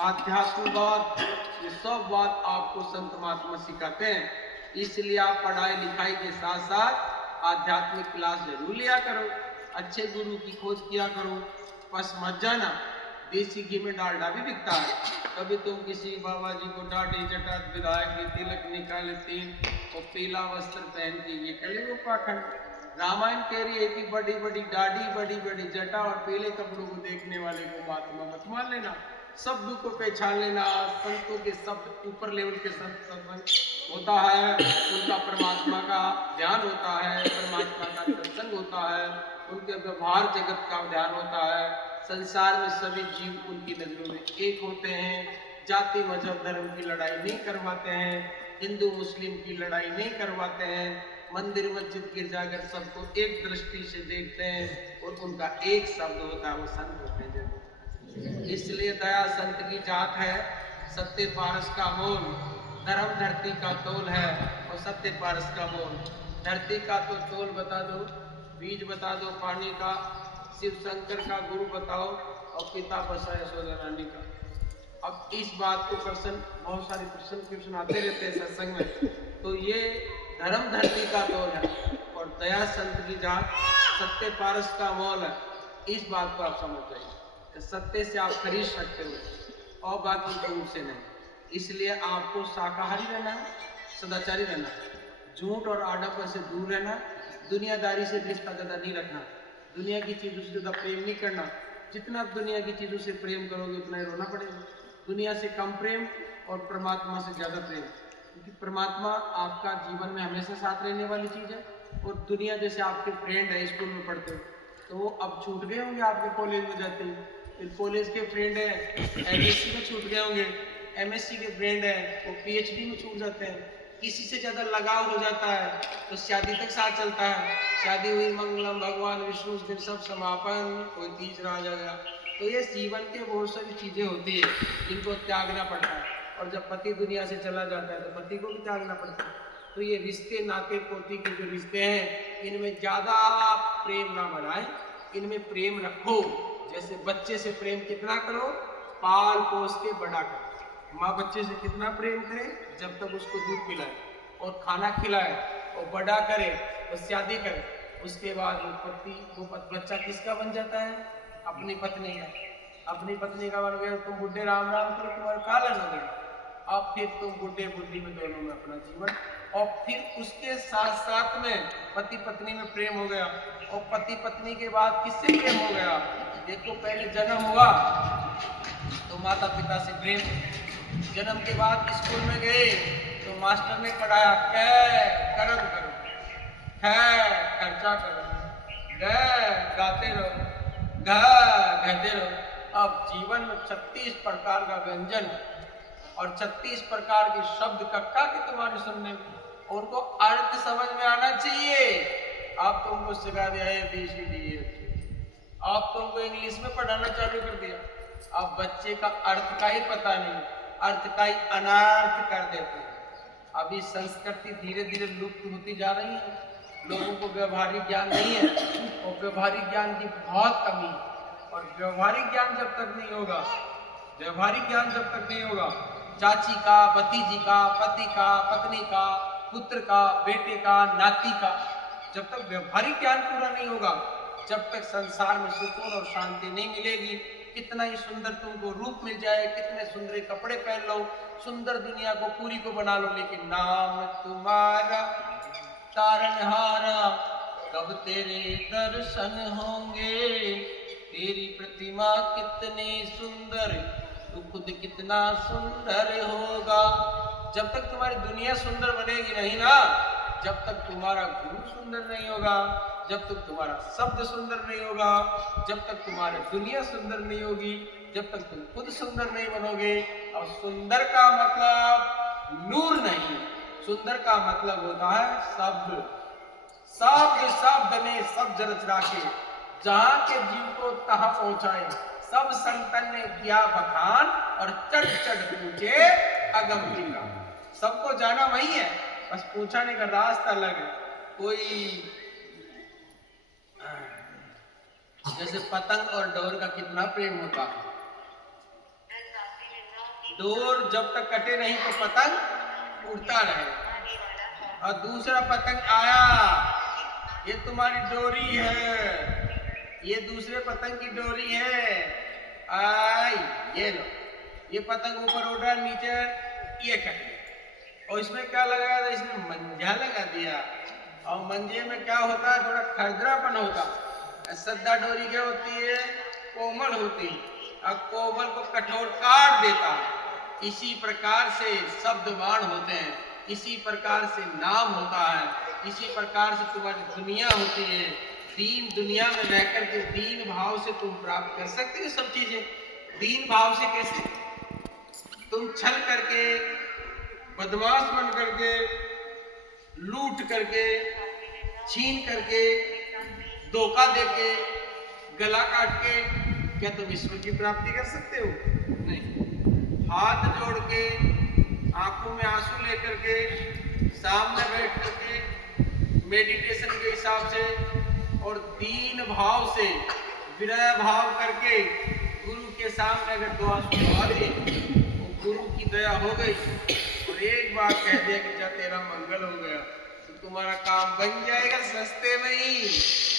आध्यात्मिकवाद, ये सब बात आपको संत महात्मा सिखाते हैं। इसलिए आप पढ़ाई लिखाई के साथ साथ आध्यात्मिक क्लास जरूर लिया करो, अच्छे गुरु की खोज किया करो। बस मत जाना, देसी घी में डालडा भी बिकता है। कभी तुम किसी बाबा जी को डांटे चटाट विधायक की तिलक निकाले 3 और पीला वस्त्र पहन के, ये कले वो पाखंड। रामायण कह रही है कि बड़ी बड़ी दाढ़ी, बड़ी बड़ी जटा और पीले कपड़ों को देखने वाले को महात्मा मत मान लेना। शब्द को पहचान लेना। संतों के शब्द ऊपर लेवल के संत होता है, उनका परमात्मा का ध्यान होता है, परमात्मा का सत्संग होता है, उनके व्यवहार जगत का ध्यान होता है। संसार में सभी जीव उनकी नजरों में एक होते हैं। जाति मजहब धर्म की लड़ाई नहीं करवाते हैं, हिंदू मुस्लिम की लड़ाई नहीं करवाते हैं। मंदिर मस्जिद गिरजाघर सबको एक दृष्टि से देखते हैं और उनका एक शब्द होता है, वो संत होते हैं। इसलिए दया संत की जात है, सत्य पारस का मोल। धर्म धरती का तोल है और सत्य पारस का मोल। धरती का तो तोल बता दो, बीज बता दो पानी का, शिव शंकर का गुरु बताओ और पिता बसा यशोदा रानी का। अब इस बात को प्रश्न, बहुत सारे प्रश्न आते रहते हैं सत्संग में। तो ये धर्म धरती का तोल है और दया संत की जात, सत्य पारस का मोल है। इस बात को आप समझ जाइए। सत्य से आप खरीद सकते हो और बाकी झूठ से नहीं। इसलिए आपको शाकाहारी रहना है, सदाचारी रहना है, झूठ और आडंबर से दूर रहना, दुनियादारी से रिश्ता ज्यादा नहीं रखना, दुनिया की चीजों से ज्यादा प्रेम नहीं करना। जितना दुनिया की चीजों से प्रेम करोगे उतना ही रोना पड़ेगा। दुनिया से कम प्रेम और परमात्मा से ज्यादा प्रेम, क्योंकि परमात्मा आपका जीवन में हमेशा साथ रहने वाली चीज है। और दुनिया जैसे आपके फ्रेंड है, स्कूल में पढ़ते हो तो वो अब छूट गए होंगे, आपके कॉलेज में जाते हैं, फिर कॉलेज के फ्रेंड है एमएससी में छूट गए होंगे, एमएससी के फ्रेंड है वो पीएचडी में छूट जाते हैं। किसी से ज्यादा लगाव हो जाता है तो शादी तक साथ चलता है। शादी हुई मंगलम भगवान विष्णु, फिर सब समापन, कोई तीसरा आ जाएगा। तो ये जीवन के बहुत सारी चीजें होती है जिनको त्यागना पड़ता है। और जब पति दुनिया से चला जाता है तो पति को भी त्यागना पड़ता है। तो ये रिश्ते, नाते पोती के जो रिश्ते हैं, इनमें ज्यादा प्रेम ना बढ़ाएं, इनमें प्रेम रखो। जैसे बच्चे से प्रेम कितना करो? पाल पोस के बड़ा करो। माँ बच्चे से कितना प्रेम करे? जब तक उसको दूध पिलाए और खाना खिलाए और बड़ा करे और शादी करे। उसके बाद वो बच्चा किसका बन जाता है? अपनी पत्नी का। अपनी पत्नी का बन गया, तुम बुढ़े राम राम करो, तुम्हारा कालन हो गया। अब फिर तुम बुढ़े बुढ़ी में दोनों में अपना जीवन, और फिर उसके साथ साथ में पति पत्नी में प्रेम हो गया। और पति पत्नी के बाद किससे प्रेम हो गया? देखो, पहले जन्म हुआ तो माता पिता से प्रेम, जन्म के बाद स्कूल में गए तो मास्टर ने पढ़ाया, कर्म करो, खर्चा करो, गाते रहो, कहते रहो। अब जीवन में 36 प्रकार का व्यंजन और 36 प्रकार के शब्द कक्का के तुम्हारे सुनने में, उनको अर्थ समझ में आना चाहिए। आप तुमको सिखा दिया ABCD, आप तुमको इंग्लिश में पढ़ाना चालू कर दिया। अब बच्चे का अर्थ का ही पता नहीं, अर्थ का ही अनर्थ कर देते हैं। अभी संस्कृति धीरे धीरे लुप्त होती जा रही है। लोगों को व्यवहारिक ज्ञान नहीं है और व्यवहारिक ज्ञान की बहुत कमी है। और व्यवहारिक ज्ञान जब तक नहीं होगा, व्यवहारिक ज्ञान जब तक नहीं होगा, चाची का, भतीजी का, पति का, पत्नी का, पुत्र का, बेटे का, नाती का। जब तक व्यवहारिक ज्ञान पूरा नहीं होगा, जब तक संसार में सुकून और शांति नहीं मिलेगी। कितना ही सुंदर तुमको रूप मिल जाए, कितने सुंदर कपड़े पहन लो, सुंदर दुनिया को पूरी को बना लो, लेकिन नाम तुम्हारा तारनहारा, कब तेरे दर्शन होंगे। तेरी प्रतिमा कितनी सुंदर, तू खुद कितना सुंदर होगा। जब तक तुम्हारी दुनिया सुंदर बनेगी नहीं ना, जब तक तुम्हारा गुरु सुंदर नहीं होगा, जब तक तुम्हारा शब्द सुंदर नहीं होगा, जब तक तुम्हारी दुनिया सुंदर नहीं होगी, जब तक तुम खुद सुंदर नहीं बनोगे। और सुंदर का मतलब नूर नहीं, सुंदर का मतलब होता है शब्द। शब्द शब्द ने शब्द रचना के जहां के जीव को तहां पहुंचाए। सब संतन ने किया बखान और चढ़ चढ़ पूछे अगम का। सबको जाना वही है, बस पूछाने का रास्ता अलग है। कोई जैसे पतंग और डोर का कितना प्रेम होता है। डोर जब तक कटे नहीं तो पतंग उड़ता रहे। और दूसरा पतंग आया, ये तुम्हारी डोरी है, ये दूसरे पतंग की डोरी है, आई ये लो। ये पतंग ऊपर उड़ रहा, नीचे ये कट गया। और इसमें क्या लगाया था, इसमें मंजा लगा दिया। और मंजे में क्या होता है, थोड़ा खरदरापन होता। सद्दा डोरी क्या होती है, कोमल होती, और कोमल को कठोर काट देता। इसी प्रकार से शब्दवान होते हैं, इसी प्रकार से नाम होता है, इसी प्रकार से तुम्हारी दुनिया होती है। दीन दुनिया में रहकर के दीन भाव से तुम प्राप्त कर सकते हो सब चीजें। दीन भाव से कैसे? तुम छल करके, बदमाश बन करके, लूट करके, छीन करके, धोखा देके, गला काट के क्या तुम ईश्वर की प्राप्ति कर सकते हो? नहीं। हाथ जोड़ के, आंखों में आंसू लेकर के, सामने बैठ करके मेडिटेशन के हिसाब से और दीन भाव से विनय भाव करके गुरु के सामने अगर दो आंसू बहा दे, तो गुरु की दया हो गई और एक बार कह दिया कि जा तेरा मंगल हो गया, तो तुम्हारा काम बन जाएगा सस्ते में ही।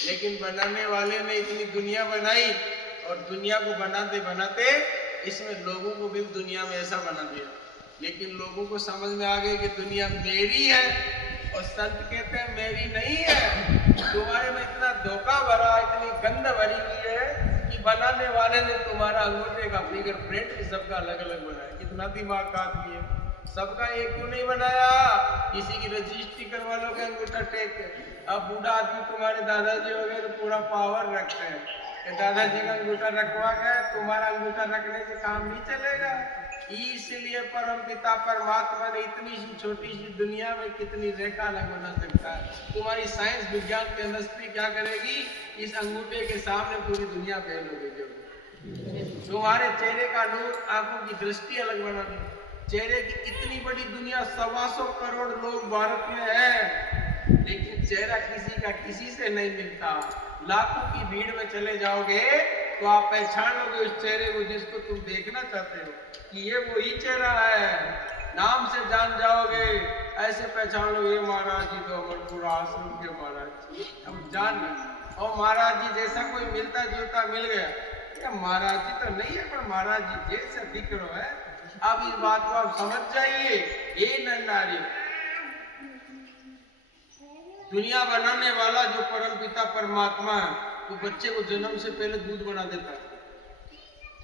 लेकिन बनाने वाले ने इतनी दुनिया बनाई और दुनिया को बनाते बनाते इसमें लोगों को भी दुनिया में ऐसा बना दिया। लेकिन लोगों को समझ में आ गई कि दुनिया मेरी है, और संत कहते हैं मेरी नहीं है। तुम्हारे में इतना धोखा भरा, इतनी गंध भरी हुई है कि बनाने वाले ने तुम्हारा अंगूठे का फिंगरप्रिंट भी सबका अलग अलग बनाया। कितना दिमाग का आदमी है, सबका एक को नहीं बनाया। किसी की रजिस्ट्री करवा लो के अंगूठा टेक के। अब बूढ़ा आदमी तुम्हारे दादाजी हो गए तो पूरा पावर रखते हैं कि दादाजी का अंगूठा रखवा के तुम्हारा अंगूठा रखने से काम नहीं चलेगा। इसलिए परम पिता परमात्मा ने इतनी सी छोटी सी दुनिया में कितनी रेखा अलग बना सकता है। तुम्हारी साइंस विज्ञान केमिस्ट्री क्या करेगी, इस अंगूठे के सामने पूरी दुनिया फेल हो गई। तुम्हारे चेहरे का नूर, आंखों की दृष्टि अलग बना दी। चेहरे की इतनी बड़ी दुनिया, 125 करोड़ लोग भारत में है, लेकिन चेहरा किसी का किसी से नहीं मिलता। लाखों की भीड़ में चले जाओगे तो आप पहचान लोगे उस चेहरे को जिसको तुम देखना चाहते हो कि ये वही चेहरा है। नाम से जान जाओगे, ऐसे पहचान लोगे महाराज जी तो अमरपुर आश्रम के महाराज जी। अब जान, और महाराज जी जैसा कोई मिलता जुलता मिल गया, या महाराज जी तो नहीं है पर महाराज जी जैसा दिख रहा है। अब इस बात को आप समझ जाइए। ये नन्नारी दुनिया बनाने वाला जो परम पिता परमात्मा है, तो बच्चे को जन्म से पहले दूध बना देता है।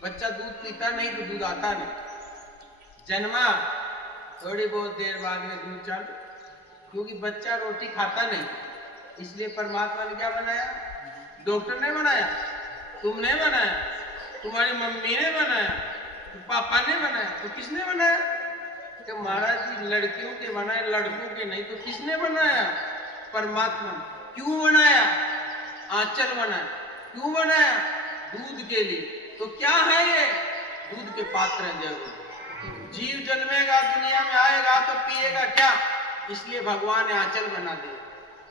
बच्चा दूध पीता नहीं तो दूध आता नहीं। जन्मा थोड़ी बहुत देर बाद में दूध चालू, क्योंकि बच्चा रोटी खाता नहीं। इसलिए परमात्मा ने क्या बनाया? डॉक्टर ने बनाया, तुमने बनाया, तुम्हारी मम्मी ने बनाया, तो पापा ने बनाया, तो किसने बनाया? तो महाराज जी लड़कियों के बनाए, लड़कों के नहीं, तो किसने बनाया? परमात्मा। क्यों बनाया? आंचल बनाया। क्यों बनाया? दूध के लिए। तो क्या है ये? दूध के पात्र हैं जरूर। जीव जन्मेगा, दुनिया में आएगा तो पिएगा क्या? इसलिए भगवान ने आंचल बना दिया।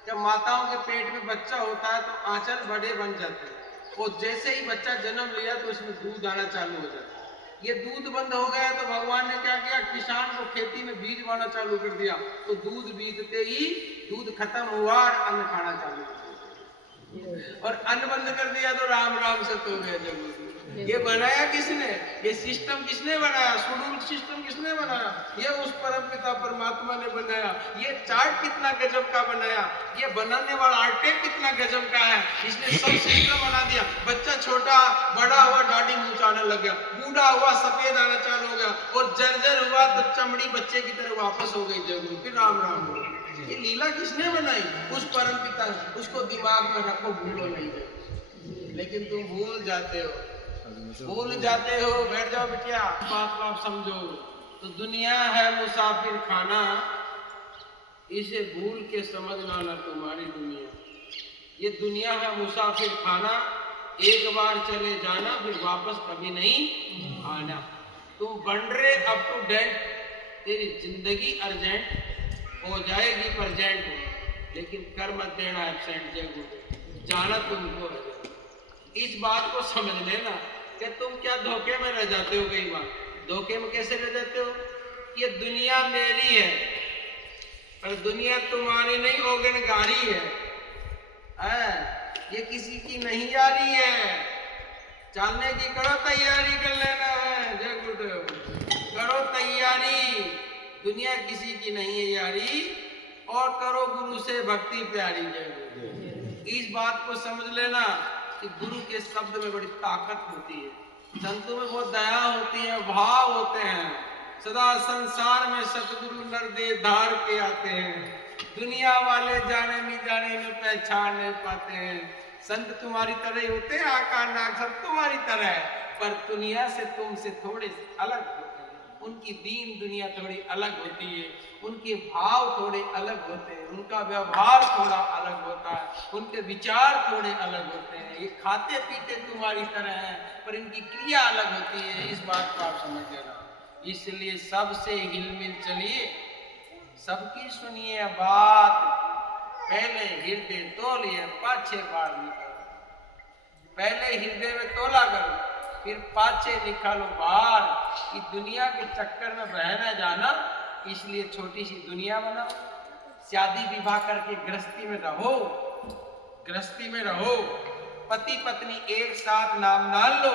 जब माताओं के पेट में बच्चा होता है तो आंचल बड़े बन जाते हैं, और जैसे ही बच्चा जन्म लिया तो उसमें दूध आना चालू हो जाता है। ये दूध बंद हो गया तो भगवान ने क्या किया, किसान को खेती में बीज बोना चालू कर दिया, तो दूध बीजते ही दूध खत्म हुआ और अन्न खाना चालू कर दिया, और अन्न बंद कर दिया तो राम राम से तो गए जगत। ये बनाया किसने, ये सिस्टम किसने बनाया, शेड्यूल सिस्टम किसने बनाया, ये उस परम पिता परमात्मा ने बनाया। ये चार्ट कितना गजब का बनाया, ये बनाने वाला आर्टिस्ट कितना गजब का है, इसने सब सिस्टम बना दिया। बच्चा छोटा बड़ा हुआ दाढ़ी मुंचाने लग गया, बूढ़ा हुआ सफेद आना चालू हो गया, और जर्जर हुआ तो चमड़ी बच्चे की तरह वापस हो गई जरूर, फिर राम राम हो। ये लीला किसने बनाई, उस परम पिता। उसको दिमाग में रखो, भूलो नहीं। लेकिन तुम भूल जाते हो, बैठ जाओ बिटिया, बाप समझो। तो दुनिया है मुसाफिर खाना, इसे भूल के समझना ना तुम्हारी दुनिया। ये दुनिया है मुसाफिर खाना, एक बार चले जाना, फिर वापस कभी नहीं आना। तुम बन रहे अप टू डेट, तेरी जिंदगी अर्जेंट हो जाएगी प्रेजेंट, लेकिन कर मत देना एब्सेंट। जय गुरु, जाना तुमको है। इस बात को समझ लेना कि तुम क्या धोखे में रह जाते हो। कई बार धोखे में कैसे रह जाते हो, ये दुनिया मेरी है पर दुनिया तुम्हारी नहीं, ओगन गाड़ी है। ये किसी की नहीं आ रही है, चलने की करो तैयारी, कर लेना है। जय गुरुदेव, करो तैयारी, दुनिया किसी की नहीं है यारी, और करो गुरु से भक्ति प्यारी। जय गुरुदेव, इस बात को समझ लेना कि गुरु के शब्द में बड़ी ताकत होती है, संतों में बहुत दया होती है, भाव होते हैं। सदा संसार में सतगुरु नर दे धार के आते हैं, दुनिया वाले जाने नहीं जाने में पहचान नहीं पाते हैं। संत तुम्हारी तरह ही होते हैं, आकार नाक सब तुम्हारी तरह है, पर दुनिया से तुमसे थोड़े अलग होते हैं। उनकी दीन दुनिया थोड़ी अलग होती है, उनके भाव थोड़े अलग होते हैं, उनका व्यवहार थोड़ा अलग होता है, उनके विचार थोड़े अलग होते हैं। ये खाते पीते तुम्हारी तरह है, पर इनकी क्रिया अलग होती है। इस बात को आप समझ लेना। इसलिए सबसे हिलमिल चलिए, सबकी सुनिए बात, पहले हृदय तोलिए पाछे बाढ़ निकालो। पहले हृदय में तोला करो, फिर पाछे निकालो बाहर। कि दुनिया के चक्कर में बह न जाना, इसलिए छोटी सी दुनिया बनाओ, शादी विवाह करके गृहस्थी में रहो, गृहस्थी में रहो। पति पत्नी एक साथ नाम डाल लो,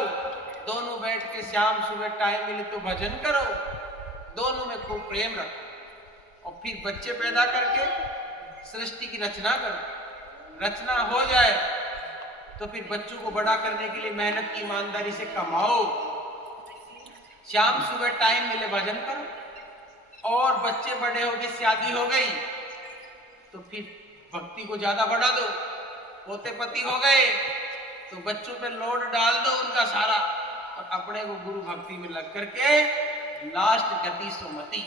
दोनों बैठ के शाम सुबह टाइम मिले तो भजन करो, दोनों में खूब प्रेम रखो, और फिर बच्चे पैदा करके सृष्टि की रचना करो। रचना हो जाए तो फिर बच्चों को बड़ा करने के लिए मेहनत ईमानदारी से कमाओ, शाम सुबह टाइम मिले भजन करो, और बच्चे बड़े हो गए, शादी हो गई तो फिर भक्ति को ज्यादा बढ़ा दो। पोते पति हो गए तो बच्चों पे लोड डाल दो उनका सारा, और अपने को गुरु भक्ति में लग करके लास्ट गति सुमति,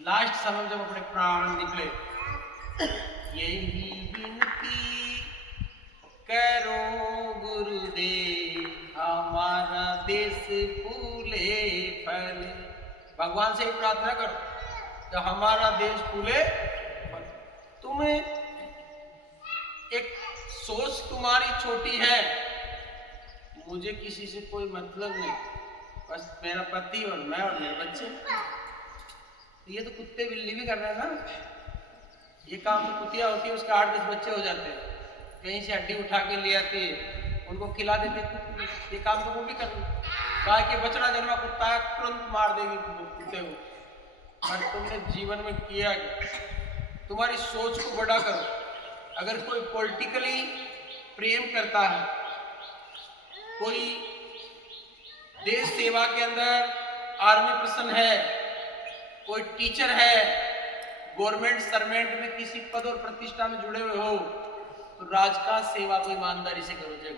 लास्ट समय जब अपने प्राण निकले, यही विनती करो गुरुदेव, हमारा देश फूले फले। भगवान से ही प्रार्थना करो तो हमारा देश फूले फले। तुम्हें एक सोच तुम्हारी छोटी है, मुझे किसी से कोई मतलब नहीं, बस मेरा पति और मैं और मेरे बच्चे। तो ये तो कुत्ते बिल्ली भी कर रहे हैं ना, ये काम तो कुतिया होती है, उसके 8-10 बच्चे हो जाते हैं, कहीं से हड्डी उठा के ले आती है, उनको खिला देते हैं। ये काम तो वो भी कर रहे, गाय के बछड़ा जन्मा कुत्ता है, तुरंत मार देगी कुत्ते को। और तुमने जीवन में किया, तुम्हारी सोच को बड़ा करो। अगर कोई पॉलिटिकली प्रेम करता है, कोई देश सेवा के अंदर आर्मी पर्सन है, कोई टीचर है, गवर्नमेंट सर्वेंट में किसी पद और प्रतिष्ठा में जुड़े हुए हो, तो राजकाज सेवा को ईमानदारी से करो। जय।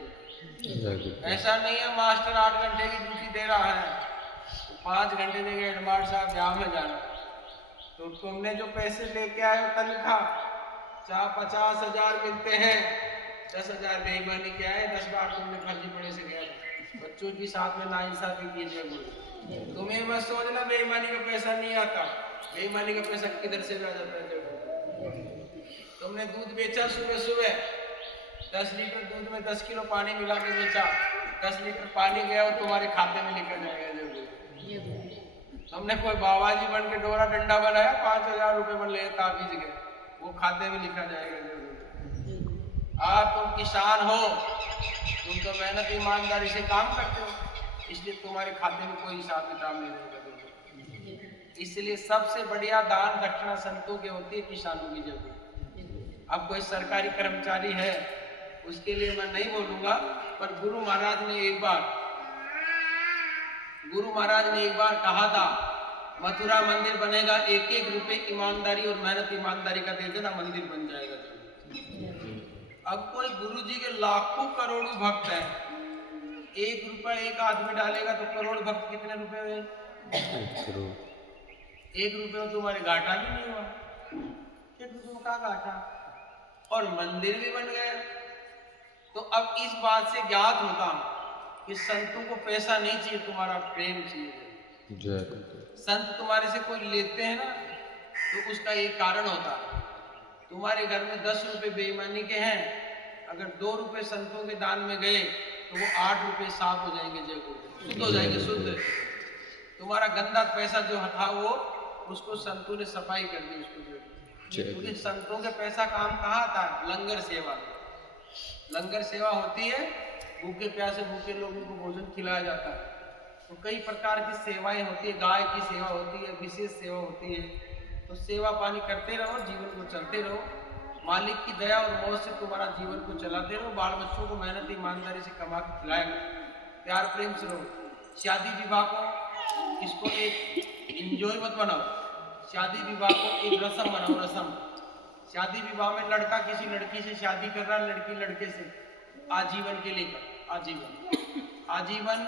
ऐसा नहीं है मास्टर 8 घंटे की ड्यूटी दे रहा है तो 5 घंटे देंगे हेडमास्टर साहब ब्याह में जाना, तो तुमने जो पैसे लेके आए हो तनख्वाह, चाहे 50,000 मिलते हैं, 10,000 बेईमानी के आए, 10 बार तुमने फर्जी पड़े से गया। बच्चों की साथ में नाइंसाफी कीजिए। तुम्हें मत सोचना बेईमानी का पैसा नहीं आता, बेईमानी का पैसा किधर से आ जाता है। तुमने दूध बेचा सुबह सुबह, 10 लीटर दूध में 10 किलो पानी मिला के बेचा, 10 लीटर पानी गया और तुम्हारे खाते में निकल जाएगा। तुमने कोई बाबा जी बन के डोरा डंडा बनाया 5,000 रुपए में ले ताबीज के, वो खाते में लिखा जाएगा जरूर। तुम किसान हो, तुम तो मेहनत ईमानदारी से काम करते हो, इसलिए तुम्हारे खाते में कोई हिसाब किताब नहीं रहेगा। इसलिए सबसे बढ़िया दान दक्षिणा संतों के होती है, किसानों की जरूरत। अब कोई सरकारी कर्मचारी है उसके लिए मैं नहीं बोलूंगा, पर गुरु महाराज ने एक बार कहा था, मथुरा मंदिर बनेगा, 1-1 रुपए ईमानदारी और मेहनत ईमानदारी का दे देना, मंदिर बन जाएगा जरूर। अब कोई गुरु जी के लाखों करोड़ों भक्त है, 1 रुपया एक आदमी डालेगा तो करोड़ भक्त कितने रुपए हुए? 1 रुपये में तुम्हारे घाटा भी नहीं हुआ, 1 रुपये में कहाँ घाटा, और मंदिर भी बन गया। तो अब इस बात से ज्ञात होता कि संतों को पैसा नहीं चाहिए, तुम्हारा प्रेम चाहिए। संत तुम्हारे से कोई लेते हैं ना, तो उसका एक कारण होता, तुम्हारे घर में 10 रुपए बेईमानी के हैं, अगर 2 रुपए संतों के दान में गए तो वो 8 रुपए साफ हो जाएंगे, जय गुरु, शुद्ध हो जाएंगे, शुद्ध। तुम्हारा गंदा पैसा जो था वो, उसको संतों ने सफाई कर दी उसको, क्योंकि संतों के पैसा काम कहाँ आता है? लंगर सेवा। लंगर सेवा होती है, भूखे प्यासे भूखे लोगों को भोजन खिलाया जाता है। तो कई प्रकार की सेवाएं होती है, गाय की सेवा होती है, विशेष सेवा होती है। तो सेवा पानी करते रहो, जीवन को चलते रहो, मालिक की दया और मौज से तुम्हारा जीवन को चलाते रहो, बाल बच्चों को मेहनत ईमानदारी से कमा के खिलाएगा, प्यार प्रेम से रहो। शादी विवाह को इसको एक इंजॉय मत बनाओ, शादी विवाह को एक रस्म बनाओ, रस्म। शादी विवाह में लड़का किसी लड़की से शादी कर रहा है, लड़की लड़के से, आजीवन के लिए आजीवन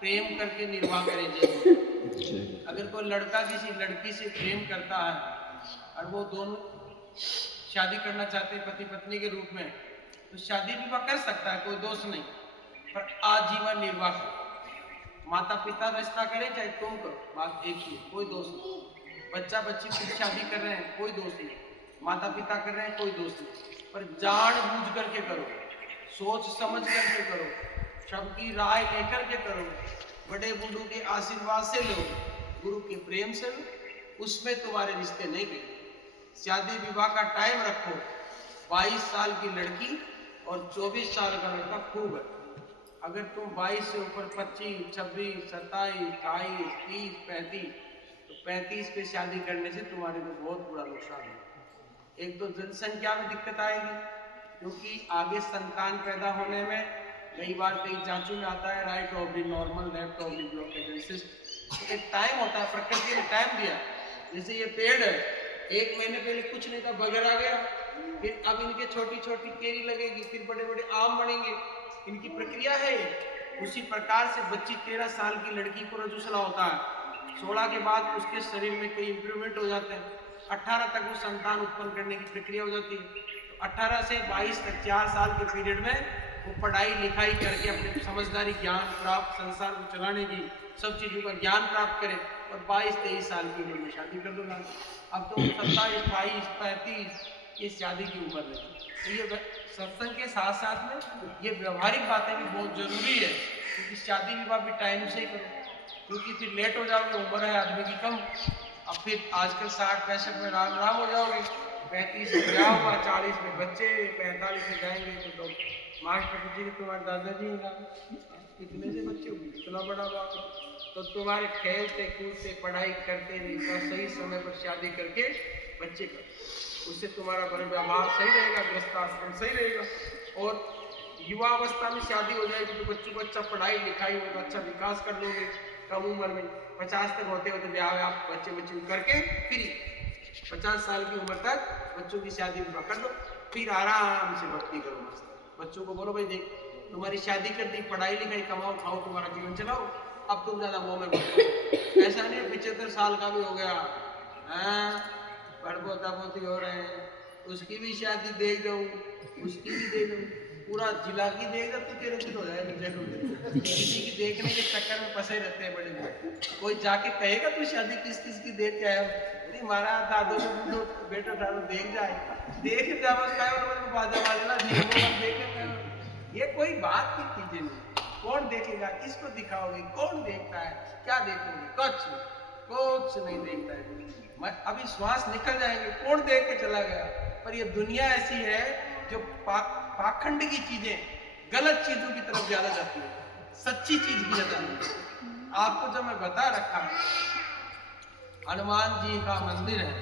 प्रेम करके निर्वाह करें। अगर कोई लड़का किसी लड़की से प्रेम करता है और वो दोनों शादी करना चाहते हैं पति पत्नी के रूप में, तो शादी विवाह कर सकता है, कोई दोष नहीं, पर आजीवन निर्वाह करो। माता पिता रिश्ता करें चाहे तुम करो, बात एक ही, कोई दोष नहीं। बच्चा बच्ची खुद शादी कर रहे हैं, कोई दोष नहीं, माता पिता कर रहे हैं, कोई दोष नहीं, पर जान बूझ करके करो, सोच समझ करके करो, सबकी राय लेकर के करो, बड़े बूढ़ों के आशीर्वाद से लो, गुरु के प्रेम से लो, उसमें तुम्हारे रिश्ते नहीं गिरे। शादी विवाह का टाइम रखो, 22 साल की लड़की और 24 साल का लड़का खूब है। अगर तुम 22 से ऊपर 25, 26, 27, 28, 30, 35, तो 35 पे शादी करने से तुम्हारे को बहुत बुरा नुकसान है। एक तो जनसंख्या में दिक्कत आएगी, क्योंकि आगे संतान पैदा होने में कई बार कई जांचों में आता है right of the normal, left of the blockage. तो एक टाइम होता है, प्रकृति ने टाइम दिया। जैसे ये पेड़ है, 1 महीने पहले कुछ नहीं था, बगैर आ गया, फिर अब इनके छोटी छोटी केरी लगेगी, फिर बड़े बड़े आम बढ़ेंगे, इनकी प्रक्रिया है। उसी प्रकार से बच्ची 13 साल की लड़की को रजुसला होता है, 16 के बाद उसके शरीर में कई इंप्रूवमेंट हो जाते हैं, 18 तक वो संतान उत्पन्न करने की प्रक्रिया हो जाती है। तो 18 से 22 तक 4 साल के पीरियड में वो पढ़ाई लिखाई करके अपने समझदारी ज्ञान प्राप्त, संसार को चलाने की सब चीज़ों का ज्ञान प्राप्त करे, और 22-23 साल की उम्र में शादी कर दो। अब तो 27, 28, 35 ये शादी की उम्र है। तो ये सत्संग के साथ साथ में ये व्यवहारिक बातें भी बहुत जरूरी है, क्योंकि शादी विवाह भी टाइम से ही करो, क्योंकि फिर लेट हो जाओगे, उम्र है आदमी की कम, अब फिर आजकल 60-65 में राम राम हो जाओगे, 35 में ब्याह हुआ, 40 में बच्चे, 45 में जाएंगे तो मास्टर जी तुम्हारे दादाजी कितने से बच्चे होंगे, इतना बड़ा बाप, तो तुम्हारे खेलते कूदते पढ़ाई करते नहीं, सही समय पर शादी करके बच्चे कर, उससे तुम्हारा व्यवहार सही रहेगा, गृहस्थाश्रम सही रहेगा। और युवा अवस्था में शादी हो जाएगी तो बच्चों को अच्छा पढ़ाई लिखाई होगा, अच्छा विकास कर लोगे, कम उम्र में 50 तक होते होते ब्याह आप बच्चे करके फिर 50 साल की उम्र तक बच्चों की शादी विवाह कर दो, फिर आराम से भक्ति करो। मस्त बच्चों को बोलो भाई देख तुम्हारी शादी कर दी, पढ़ाई लिखाई कमाओ खाओ, तुम्हारा जीवन चलाओ, अब तुम ज्यादा मोह में मत पड़ो। ऐसा नहीं 75 साल का भी हो गया, बड़पोता पोती हो रहे हैं, उसकी भी शादी देख दो, उसकी भी देख दो, पूरा जिला की देख दो तो तेरे दिन हो जाएगा। किसी की देखने के चक्कर में फंसे रहते हैं बड़े लोग। कोई जाके कहेगा तू शादी किस किस की देख के आया हो, नहीं मारा दादो बेटा दादो देख जाए, देख जा बस बाजा वाले देखे, ये कोई बात की चीजें नहीं। कौन देखेगा, किसको दिखाओगे, कौन देखता है, क्या देखोगे, कुछ नहीं देखता है। मैं अभी श्वास निकल जाएंगे, कौन देख के चला गया। पर ये दुनिया ऐसी है जो पाखंड की चीजें, गलत चीजों की तरफ ज्यादा जाती है, सच्ची चीज की ज्यादा नहीं। आपको जब मैं बता रखा, हनुमान जी का मंदिर है,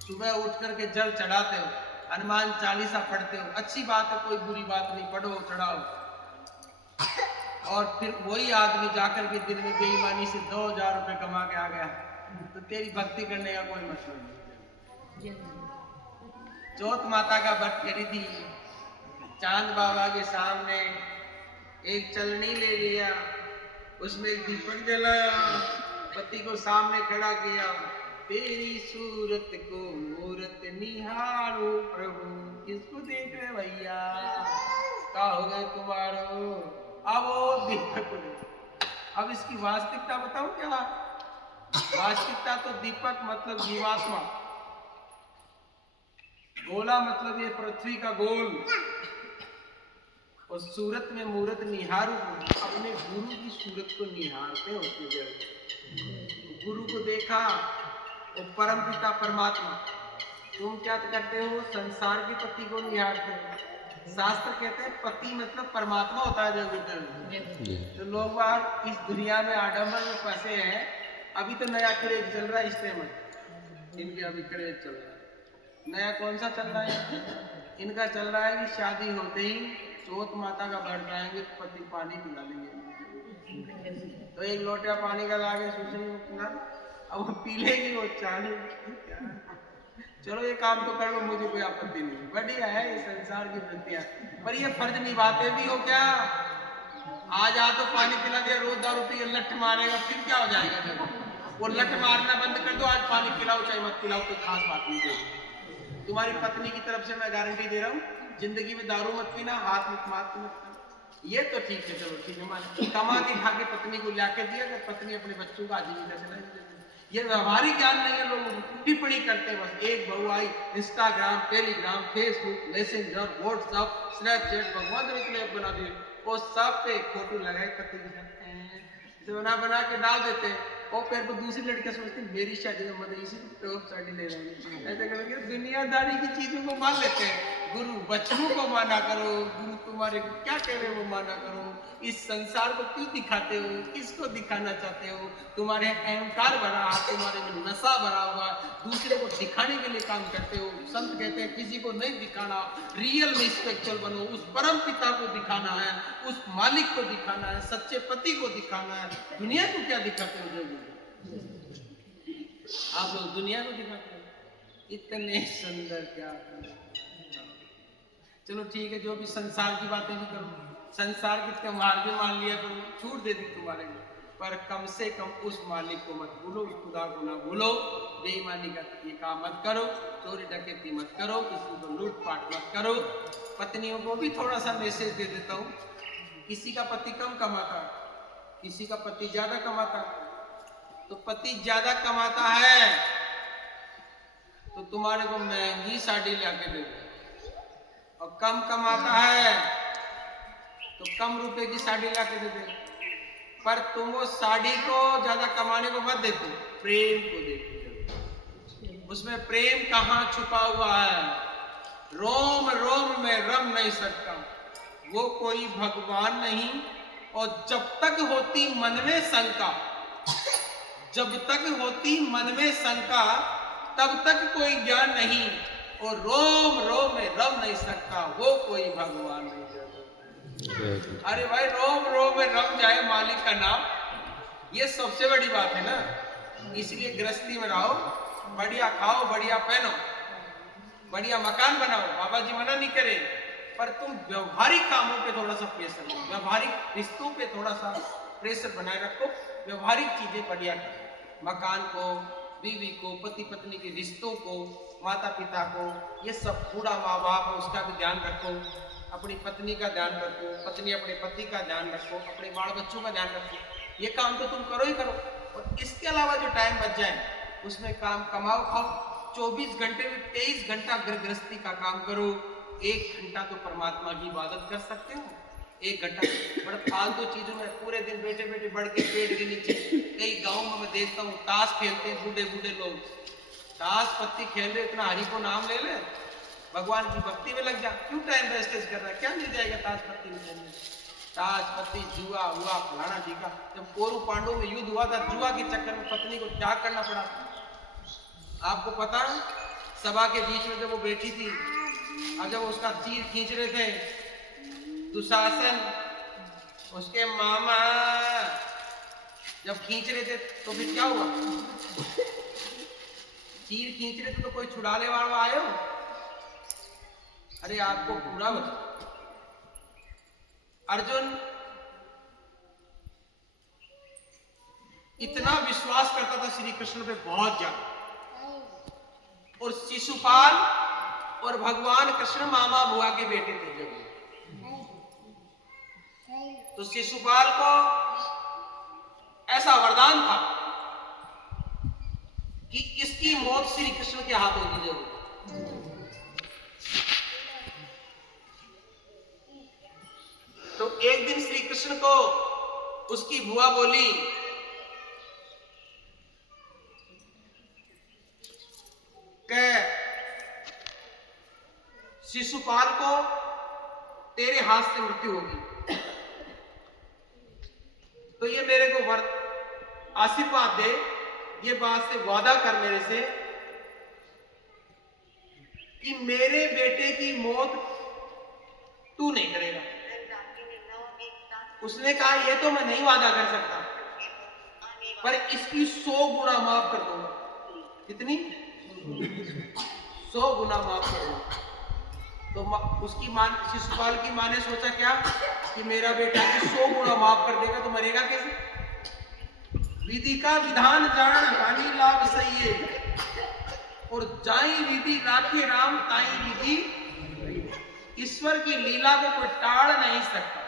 सुबह उठ करके जल चढ़ाते हो, हनुमान चालीसा पढ़ते हो, अच्छी बात है, कोई बुरी बात नहीं, पढ़ो चढ़ाओ। और फिर वही आदमी जाकर के दिन में बेईमानी से 2000 रुपए कमा के आ गया, तो तेरी भक्ति करने का कोई मतलब नहीं। चौथ माता का व्रत करी थी, चांद बाबा के सामने एक चलनी ले लिया, उसमें एक दीपक जलाया, पति को सामने खड़ा किया, तेरी सूरत को मूरत निहारो प्रभु, किसको देख रहे भैया, क्या हो गए तुम्हारो, अब वो दीपक। अब इसकी वास्तविकता बताऊं क्या? वास्तविकता तो दीपक मतलब जीवात्मा, गोला मतलब ये पृथ्वी का गोल, और सूरत में मूरत निहारू, अपने गुरु की सूरत को निहारते हो। गुरु को देखा, वो परम पिता परमात्मा, तुम क्या करते हो? संसार के पति को निहारते हो। शास्त्र कहते हैं पति मतलब परमात्मा होता है जगत। तो लोग बाहर इस दुनिया में आडंबर में फंसे हैं। अभी तो नया क्रेज चल रहा है, इस टाइम इनके अभी क्रेज चल रहा है। नया कौन सा चल रहा है? इनका चल रहा है कि शादी होते ही चौथ माता का व्रत कराएंगे, पति पानी पिला लेंगे। तो एक लोटा पानी का लाके सोचेंगे, अब वो पी लेगी वो चाली। चलो ये काम तो कर लो, मुझे कोई आपत्ति नहीं, बढ़िया है ये संसार की वृत्तियां। पर ये फर्ज निभाते भी हो क्या? आज आ तो पानी पिला दिया, रोज दारू पी लठ मारेगा, फिर क्या हो जाएगा? जब वो लठ मारना बंद कर दो, आज पानी पिलाओ चाहे मत पिलाओ, कोई खास बात नहीं। तुम्हारी पत्नी की तरफ से मैं गारंटी दे रहा हूँ, जिंदगी में दारू मत पीना, हाथ मत मारना। ये तो ठीक है, चलो ठीक है, कमा के खा के पत्नी को लाके दिया, पत्नी अपने बच्चों का आजीविका चला। ये व्यवहारिक ज्ञान नहीं है, लोग टिप्पणी करते हैं बस। एक बहू आई, Instagram, Telegram, Facebook, Messenger, WhatsApp, Snapchat, भगवान ने बना दिए, वो सब पे फोटो लगाए पति के साथ, बना के डाल देते हैं। और फिर वो दूसरी लड़कियां सोचती है मेरी शादी में मतलब इसी टॉप शादी ले रहे हैं, ऐसे करके दुनियादारी की चीजों को मान लेते हैं। गुरु बच्चों को माना करो, गुरु तुम्हारे को क्या कह रहे हो वो माना करो। इस संसार को क्यों दिखाते हो? किसको दिखाना चाहते हो? तुम्हारे अहंकार भरा, तुम्हारे में नशा भरा हुआ, दूसरे को दिखाने के लिए काम करते हो। संत कहते हैं किसी को नहीं दिखाना, रियल में स्पिरिचुअल बनो, उस परम पिता को दिखाना है, उस मालिक को दिखाना है, सच्चे पति को दिखाना है। दुनिया को क्या दिखाते हो? आप लोग दुनिया को दिखाते हो, इतने सुंदर क्या। चलो ठीक है, जो भी संसार की बातें भी करो, संसार के त्योहार भी मान लिया करो, छूट दे दी तुम्हारे लिए, पर कम से कम उस मालिक को मत भूलो, उस खुदा को ना भूलो। बेईमानी का ये काम मत करो, चोरी डकैती मत करो, किसी को लूटपाट मत करो। पत्नियों को भी थोड़ा सा मैसेज दे देता हूँ, किसी का पति कम कमाता, किसी का पति ज्यादा कमाता, तो पति ज्यादा कमाता है तो तुम्हारे को महंगी साड़ी लाके दे दे, और कम कमाता है तो कम रुपए की साड़ी लाके दे दे। पर तुम वो साड़ी को ज्यादा कमाने को मत देखो, प्रेम को देखो। उसमें प्रेम कहाँ छुपा हुआ है? रोम रोम में रम नहीं सकता, वो कोई भगवान नहीं। और जब तक होती मन में शंका, जब तक होती मन में शंका, तब तक कोई ज्ञान नहीं। और रोम रोम में रम नहीं सकता, वो कोई भगवान नहीं। अरे भाई, रोम रोम में रम जाए मालिक का नाम, ये सबसे बड़ी बात है ना। इसलिए गृहस्थी में रहो, बढ़िया खाओ, बढ़िया पहनो, बढ़िया मकान बनाओ, बाबा जी मना नहीं करे। पर तुम व्यवहारिक कामों पे थोड़ा सा प्रेशर लो, व्यवहारिक रिश्तों पे थोड़ा सा प्रेशर बनाए रखो, व्यवहारिक चीजें बढ़िया करो। मकान को, बीवी को, पति पत्नी के रिश्तों को, माता पिता को, ये सब पूरा माँ बाप है उसका भी ध्यान रखो, अपनी पत्नी का ध्यान रखो, पत्नी अपने पति का ध्यान रखो, अपने बाल बच्चों का ध्यान रखो। ये काम तो तुम करो ही करो। और इसके अलावा जो टाइम बच जाए उसमें काम कमाओ खाओ। 24 घंटे में 23 घंटा गृहस्थी का काम करो, 1 घंटा तो परमात्मा की इबादत कर सकते हो। एक घंटा बड़े फालतू चीजों में पूरे दिन बैठे बैठे बढ़ के पेड़ के नीचे। कई गाँव में मैं देखता हूँ ताश खेलते हैं बूढ़े बूढ़े लोग, ताश पत्ती खेल रहे, इतना हरि को नाम ले ले, भगवान की भक्ति में लग जा, क्यों टाइम वेस्टेज कर रहा है, क्या मिल जाएगा ताश पत्ती में खेलने? ताश पत्ती जुआ हुआ फलाना ठीका। जब कौरव पांडवों में युद्ध हुआ था, जुआ के चक्कर में पत्नी को त्याग करना पड़ा। आपको पता है, सभा के बीच में जब वो बैठी थी और जब उसका तीर खींच रहे थे दुशासन, उसके मामा जब खींच रहे थे तो फिर क्या हुआ? तीर खींच रहे थे तो कोई छुड़ाने वाला आए हो? अरे आपको पूरा बता, अर्जुन इतना विश्वास करता था श्री कृष्ण पे बहुत ज्यादा, और शिशुपाल और भगवान कृष्ण मामा बुआ के बेटे थे जब, तो शिशुपाल को ऐसा वरदान था कि इसकी मौत श्री कृष्ण के हाथों की जरूर। तो एक दिन श्री कृष्ण को उसकी बुआ बोली कि शिशुपाल को तेरे हाथ से मृत्यु होगी, तो ये मेरे को आशीर्वाद दे, ये बात से वादा कर मेरे से कि मेरे बेटे की मौत तू नहीं करेगा। उसने कहा ये तो मैं नहीं वादा कर सकता, पर इसकी 100 गुना माफ कर दूंगा। कितनी? 100 गुना माफ कर दूंगा। तो उसकी मां, शिशुपाल की मां ने सोचा क्या कि मेरा बेटा की 100 गुना माफ कर देगा तो मरेगा कैसे? विधि का विधान जान हानि लाभ सही है, और जाई विधि राखे राम ताई विधि। ईश्वर की लीला को कोई टाल नहीं सकता।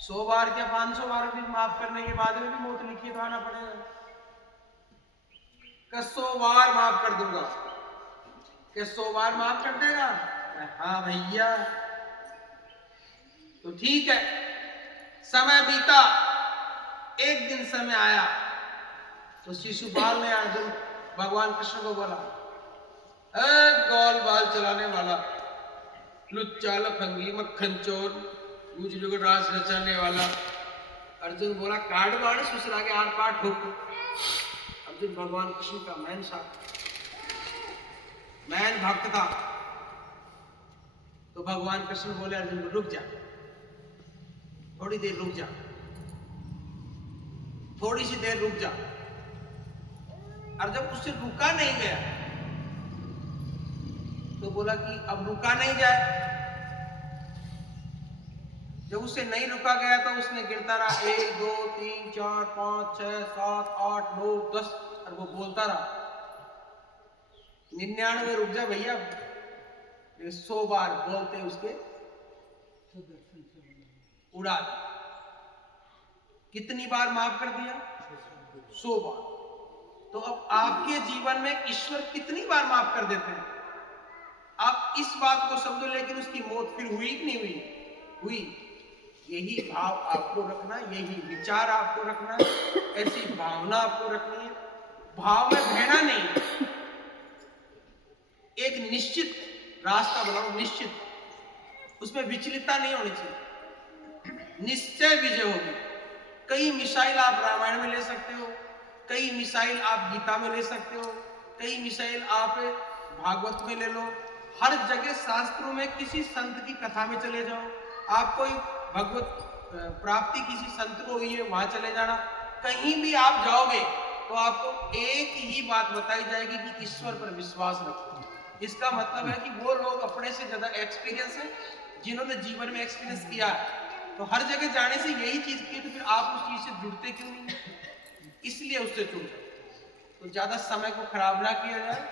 100 बार क्या 500 बार भी माफ करने के बाद में भी मौत लिखी तो आना पड़ेगा। 100 बार माफ कर दूंगा। क्या 100 बार माफ कर देगा? हाँ भैया। तो ठीक है। समय बीता, एक दिन समय आया तो शिशुपाल ने अर्जुन भगवान कृष्ण को बोला, गौल बाल चलाने वाला, लुच्चा लफंगी मक्खन चोर, मुझ लोग राज रचाने वाला। अर्जुन बोला काट बाड़ सुसरा के आर पार ठोक। अर्जुन भगवान कृष्ण का मैन मैन भक्त था। तो भगवान कृष्ण बोले अर्जुन को रुक जा, थोड़ी देर रुक जा, थोड़ी सी देर रुक जा। और जब उससे रुका नहीं गया तो बोला कि अब रुका नहीं जाए। जब उससे नहीं रुका गया तो उसने गिरता रहा 1 2 3 4 5 6 7 8 9 10 और वो बोलता रहा 99 रुक जा भैया। 100 बार बोलते उसके उड़ा दिया। कितनी बार माफ कर दिया? 100 बार। तो अब आपके जीवन में ईश्वर कितनी बार माफ कर देते हैं? आप इस बात को समझो। लेकिन उसकी मौत फिर हुई कि नहीं हुई? हुई। यही भाव आपको रखना, यही विचार आपको रखना, ऐसी भावना आपको रखनी है। भाव में बहना नहीं, एक निश्चित रास्ता बनाओ, निश्चित, उसमें विचलितता नहीं होनी चाहिए। निश्चय विजय होगी। कई मिसाइल आप रामायण में ले सकते हो, कई मिसाइल आप गीता में ले सकते हो, कई मिसाइल आप भागवत में ले लो। हर जगह शास्त्रों में किसी संत की कथा में चले जाओ, आप कोई भगवत प्राप्ति किसी संत को हुई है वहां चले जाना। कहीं भी आप जाओगे तो आपको एक ही बात बताई जाएगी कि ईश्वर पर विश्वास रखो। इसका मतलब है कि वो लोग अपने से ज्यादा एक्सपीरियंस है, जिन्होंने जीवन में एक्सपीरियंस किया है। तो हर जगह जाने से यही चीज की, तो फिर आप उस चीज से जुड़ते क्यों नहीं? इसलिए उससे जुड़ जाओ। तो ज्यादा समय को खराब ना किया जाए।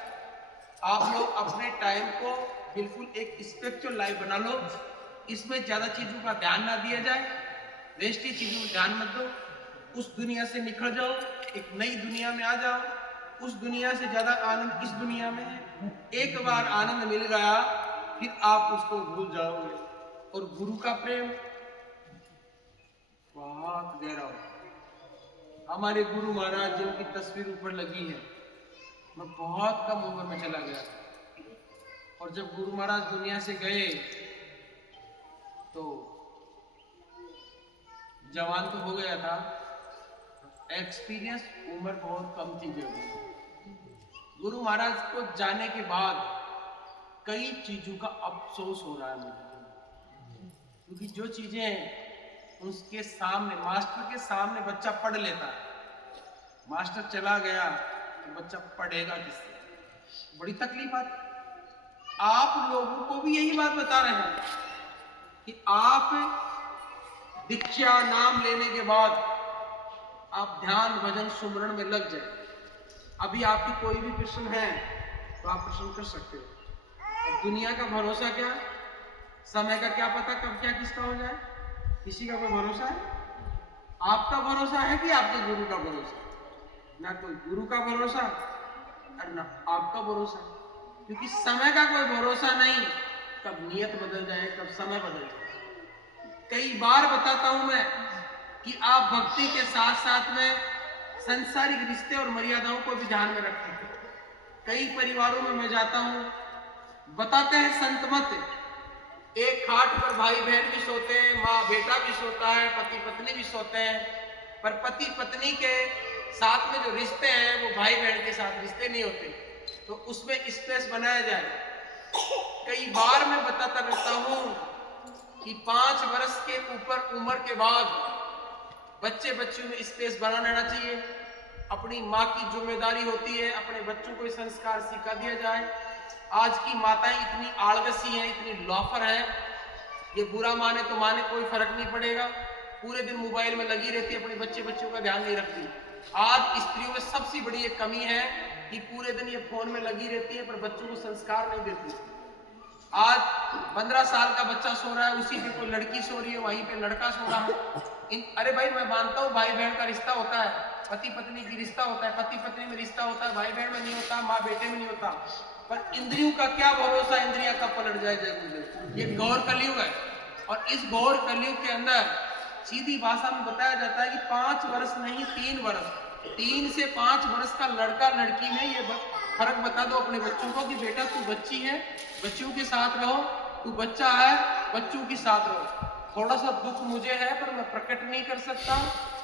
आप लोग अपने टाइम को बिल्कुल एक स्पिरिचुअल लाइफ बना लो। इसमें ज्यादा चीजों का ध्यान ना दिया जाए, वेस्टी चीजों में ध्यान मत दो। उस दुनिया से निकल जाओ, एक नई दुनिया में आ जाओ। उस दुनिया से ज्यादा आनंद इस दुनिया में है। एक बार आनंद मिल गया फिर आप उसको भूल जाओगे। और गुरु का प्रेम बहुत गहरा होता है। हमारे गुरु महाराज जिनकी तस्वीर ऊपर लगी है, मैं बहुत कम उम्र में चला गया था, और जब गुरु महाराज दुनिया से गए तो जवान तो हो गया था, एक्सपीरियंस उम्र बहुत कम थी जब। गुरु महाराज को जाने के बाद कई चीजों का अफसोस हो रहा है मुझे, क्योंकि जो चीजें उसके सामने, मास्टर के सामने बच्चा पढ़ लेता है, मास्टर चला गया तो बच्चा पढ़ेगा किससे? बड़ी तकलीफ आती। आप लोगों को भी यही बात बता रहे हैं कि आप दीक्षा नाम लेने के बाद आप ध्यान भजन सुमरण में लग जाए। अभी आपकी कोई भी प्रश्न है तो आप प्रश्न कर सकते हो। अब दुनिया का भरोसा क्या, समय का क्या पता कब क्या किसका हो जाए, किसी का कोई भरोसा है? आपका भरोसा है कि आपके गुरु का भरोसा? ना कोई गुरु का भरोसा और ना आपका भरोसा, क्योंकि समय का कोई भरोसा नहीं, कब नियत बदल जाए, कब समय बदल जाए। कई बार बताता हूं मैं कि आप भक्ति के साथ साथ में सांसारिक रिश्ते और मर्यादाओं को भी ध्यान में रखें। कई परिवारों में मैं जाता हूं, बताते हैं संत मत, एक खाट पर भाई बहन भी सोते हैं, माँ बेटा भी सोता है, पति पत्नी भी सोते हैं, पर पति पत्नी के साथ में जो रिश्ते हैं वो भाई बहन के साथ रिश्ते नहीं होते, तो उसमें स्पेस बनाया जाए। कई बार मैं बताता रहता हूं कि 5 वर्ष के ऊपर उम्र के बाद बच्चों में स्पेस बना लेना चाहिए। अपनी माँ की जिम्मेदारी होती है अपने बच्चों को संस्कार सिखा दिया जाए। आज की माताएं इतनी आलसी हैं, इतनी लॉफर हैं, ये बुरा माने तो माने, कोई फर्क नहीं पड़ेगा, पूरे दिन मोबाइल में लगी रहती है, अपने बच्चों का ध्यान नहीं रखती। आज स्त्रियों में सबसे बड़ी एक कमी है कि पूरे दिन ये फोन में लगी रहती है पर बच्चों को संस्कार नहीं देती। आज 15 साल का बच्चा सो रहा है, उसी पे कोई लड़की सो रही है, वहीं पे लड़का सो रहा है। अरे भाई, मैं मानता हूँ भाई बहन का रिश्ता होता है, पति पत्नी की रिश्ता होता है, पति पत्नी में रिश्ता होता है, भाई बहन में नहीं होता, माँ बेटे में नहीं होता, पर इंद्रियों का क्या भरोसा, इंद्रियां कब पलट जाए जय गुरुदेव। ये घोर कलयुग है, और इस घोर कलयुग के अंदर सीधी भाषा में बताया जाता है कि 5 वर्ष नहीं 3 वर्ष, 3 से 5 वर्ष का लड़का लड़की में ये फर्क बता दो अपने बच्चों को कि बेटा तू बच्ची है, बच्चों के साथ रहो, तू बच्चा है, बच्चों के साथ रहो। थोड़ा सा दुख मुझे है पर मैं प्रकट नहीं कर सकता,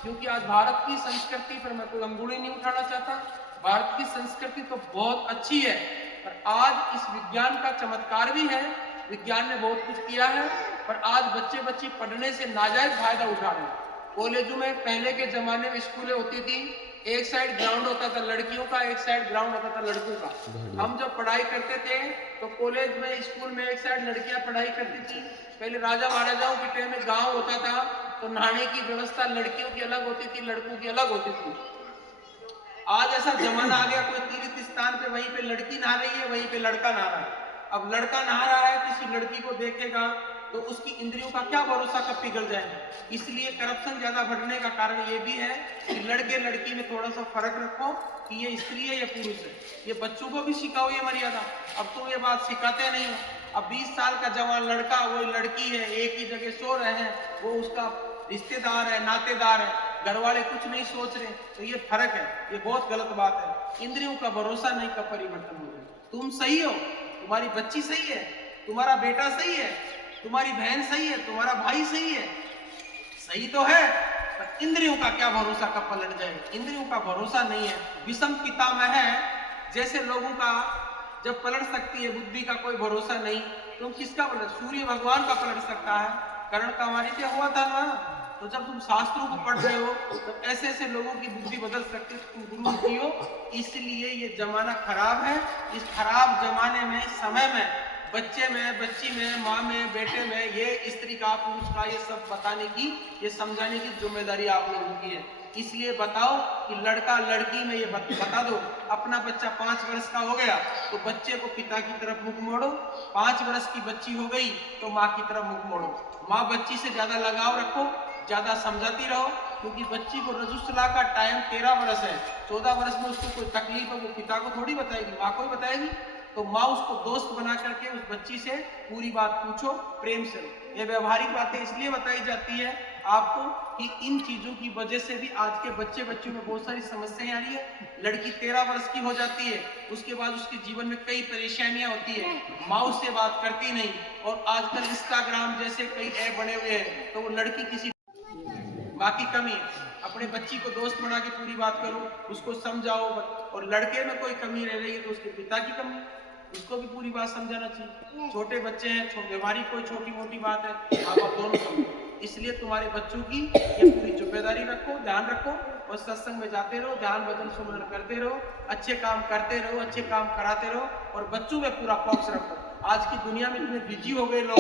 क्योंकि आज भारत की संस्कृति पर मैं कोई अंगुली नहीं उठाना चाहता। भारत की संस्कृति तो बहुत अच्छी है, पर आज इस विज्ञान का चमत्कार भी है, विज्ञान ने बहुत कुछ किया है, पर आज बच्चे पढ़ने से नाजायज फायदा उठा रहे हैं। कॉलेजों में पहले के जमाने में स्कूलें होती थी, एक साइड ग्राउंड होता था लड़कियों का, एक साइड ग्राउंड होता था लड़कों का। हम जब पढ़ाई करते थे तो कॉलेज में, स्कूल में एक साइड लड़कियां पढ़ाई करती थी। पहले राजा महाराजाओं के टाइम में गांव होता था तो नहाने की व्यवस्था लड़कियों की अलग होती थी, लड़कों की अलग होती थी। आज ऐसा जमाना आ गया, कोई तीर्थ स्थान पे वहीं पे लड़की नहा रही है, वहीं पे लड़का नहा रहा है। अब लड़का नहा रहा है, किसी लड़की को देखेगा तो उसकी इंद्रियों का क्या भरोसा कब पिघल जाएगा। इसलिए करप्शन ज्यादा बढ़ने का कारण ये भी है कि लड़के लड़की में थोड़ा सा फर्क रखो कि ये स्त्री है या पुरुष है। ये बच्चों को भी सिखाओ ये मर्यादा। अब तो ये बात सिखाते नहीं हो। अब 20 साल का जवान लड़का, वो लड़की है, एक ही जगह सो रहे हैं, वो उसका रिश्तेदार है, नातेदार है, घर वाले कुछ नहीं सोच रहे, तो ये फर्क है, ये बहुत गलत बात है। इंद्रियों का भरोसा नहीं कब परिवर्तन हो जाए। तुम सही हो, तुम्हारी बच्ची सही है, तुम्हारा बेटा सही है, तुम्हारी बहन सही है, तुम्हारा भाई सही है, सही तो है, पर इंद्रियों का क्या भरोसा कब पलट जाए। इंद्रियों का भरोसा नहीं है। विषम पितामह है जैसे लोगों का जब पलट सकती है बुद्धि का कोई भरोसा नहीं, तुम किसका पलट, सूर्य भगवान का पलट सकता है। कर्ण का हमारी क्या हुआ था ना, तो जब तुम शास्त्रों को पढ़ रहे हो तो ऐसे ऐसे लोगों की बुद्धि बदल सकती है, तुम गुरु की हो। इसलिए ये जमाना खराब है। इस खराब जमाने में, इस समय में, बच्चे में, बच्ची में, माँ में, बेटे में, ये स्त्री का, पुरुष का, ये सब बताने की, ये समझाने की जिम्मेदारी आप लोगों की है। इसलिए बताओ कि लड़का लड़की में ये बता दो। अपना बच्चा 5 वर्ष का हो गया तो बच्चे को पिता की तरफ मुख मोड़ो, 5 वर्ष की बच्ची हो गई तो माँ की तरफ मुख मोड़ो। माँ बच्ची से ज्यादा लगाव रखो, ज्यादा समझाती रहो, क्योंकि बच्ची को रजुसला का टाइम 13 वर्ष है। 14 वर्ष में उसको कोई तकलीफ है वो पिता को थोड़ी बताएगी, माँ को ही बताएगी। तो माँ उसको दोस्त बना करके उस बच्ची से पूरी बात पूछो, प्रेम से लो। ये व्यवहारिक बातें इसलिए बताई जाती है आपको कि इन चीजों की वजह से भी आज के बच्चों में बहुत सारी समस्याएं आ रही है। लड़की 13 वर्ष की हो जाती है, उसके बाद उसके जीवन में कई परेशानियां होती है, माँ उससे बात करती नहीं, और आजकल इंस्टाग्राम जैसे कई ऐप बने हुए हैं, तो वो लड़की किसी माँ की कमी है। अपने बच्ची को दोस्त बना के पूरी बात करो, उसको समझाओ। और लड़के में कोई कमी रह रही है तो उसके पिता की कमी, उसको भी पूरी बात समझाना चाहिए। छोटे बच्चे हैं, व्यवहारिक कोई छोटी मोटी बात है, आप दोनों समझो। इसलिए तुम्हारे बच्चों की ये पूरी जिम्मेदारी रखो, ध्यान रखो, और सत्संग में जाते रहो, ध्यान भजन सुमरण करते रहो, अच्छे काम करते रहो, अच्छे काम कराते रहो, और बच्चों में पूरा फोकस रखो। आज की दुनिया में इतने बिजी हो गए लोग,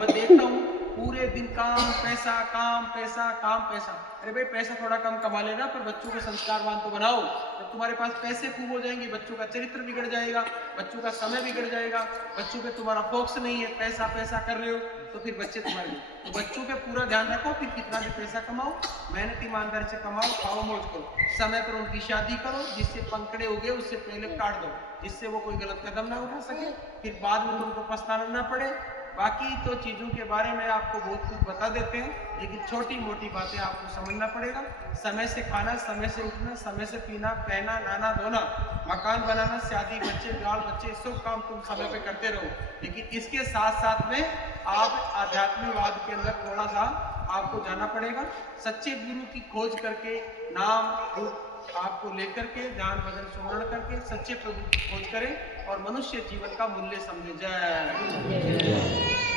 मैं देखता हूँ पूरे दिन काम पैसा, काम पैसा, काम पैसा। अरे भाई पैसा थोड़ा कम कमा लेना, पर बच्चों को संस्कारवान तो बनाओ। जब तुम्हारे पास पैसे खूब हो जाएंगे, बच्चों का चरित्र बिगड़ जाएगा, बच्चों का समय बिगड़ जाएगा, बच्चों पे तुम्हारा फोकस नहीं है, पैसा पैसा कर रहे हो, तो फिर बच्चे तुम्हारे। तो बच्चों पे पूरा ध्यान रखो, फिर कितना भी पैसा कमाओ, मेहनत ईमानदारी से कमाओ, खाओ मौज करो, समय पर उनकी शादी करो, जिससे पंखड़े उगे उससे पहले काट दो, जिससे वो कोई गलत कदम ना उठा सके, फिर बाद में तुमको पछताना ना पड़े। बाकी तो चीज़ों के बारे में आपको बहुत कुछ बता देते हैं, लेकिन छोटी मोटी बातें आपको समझना पड़ेगा। समय से खाना, समय से उठना, समय से पीना, पहना, नहाना धोना, मकान बनाना, शादी, बच्चे, बाल बच्चे, सब काम तुम समय पे करते रहो। लेकिन इसके साथ साथ में आप आध्यात्मिकवाद के अंदर थोड़ा सा आपको जाना पड़ेगा। सच्चे गुरु की खोज करके, नाम रूप आपको लेकर के, ध्यान भजन सुमरण करके सच्चे प्रभु की खोज करें और मनुष्य जीवन का मूल्य समझे। जय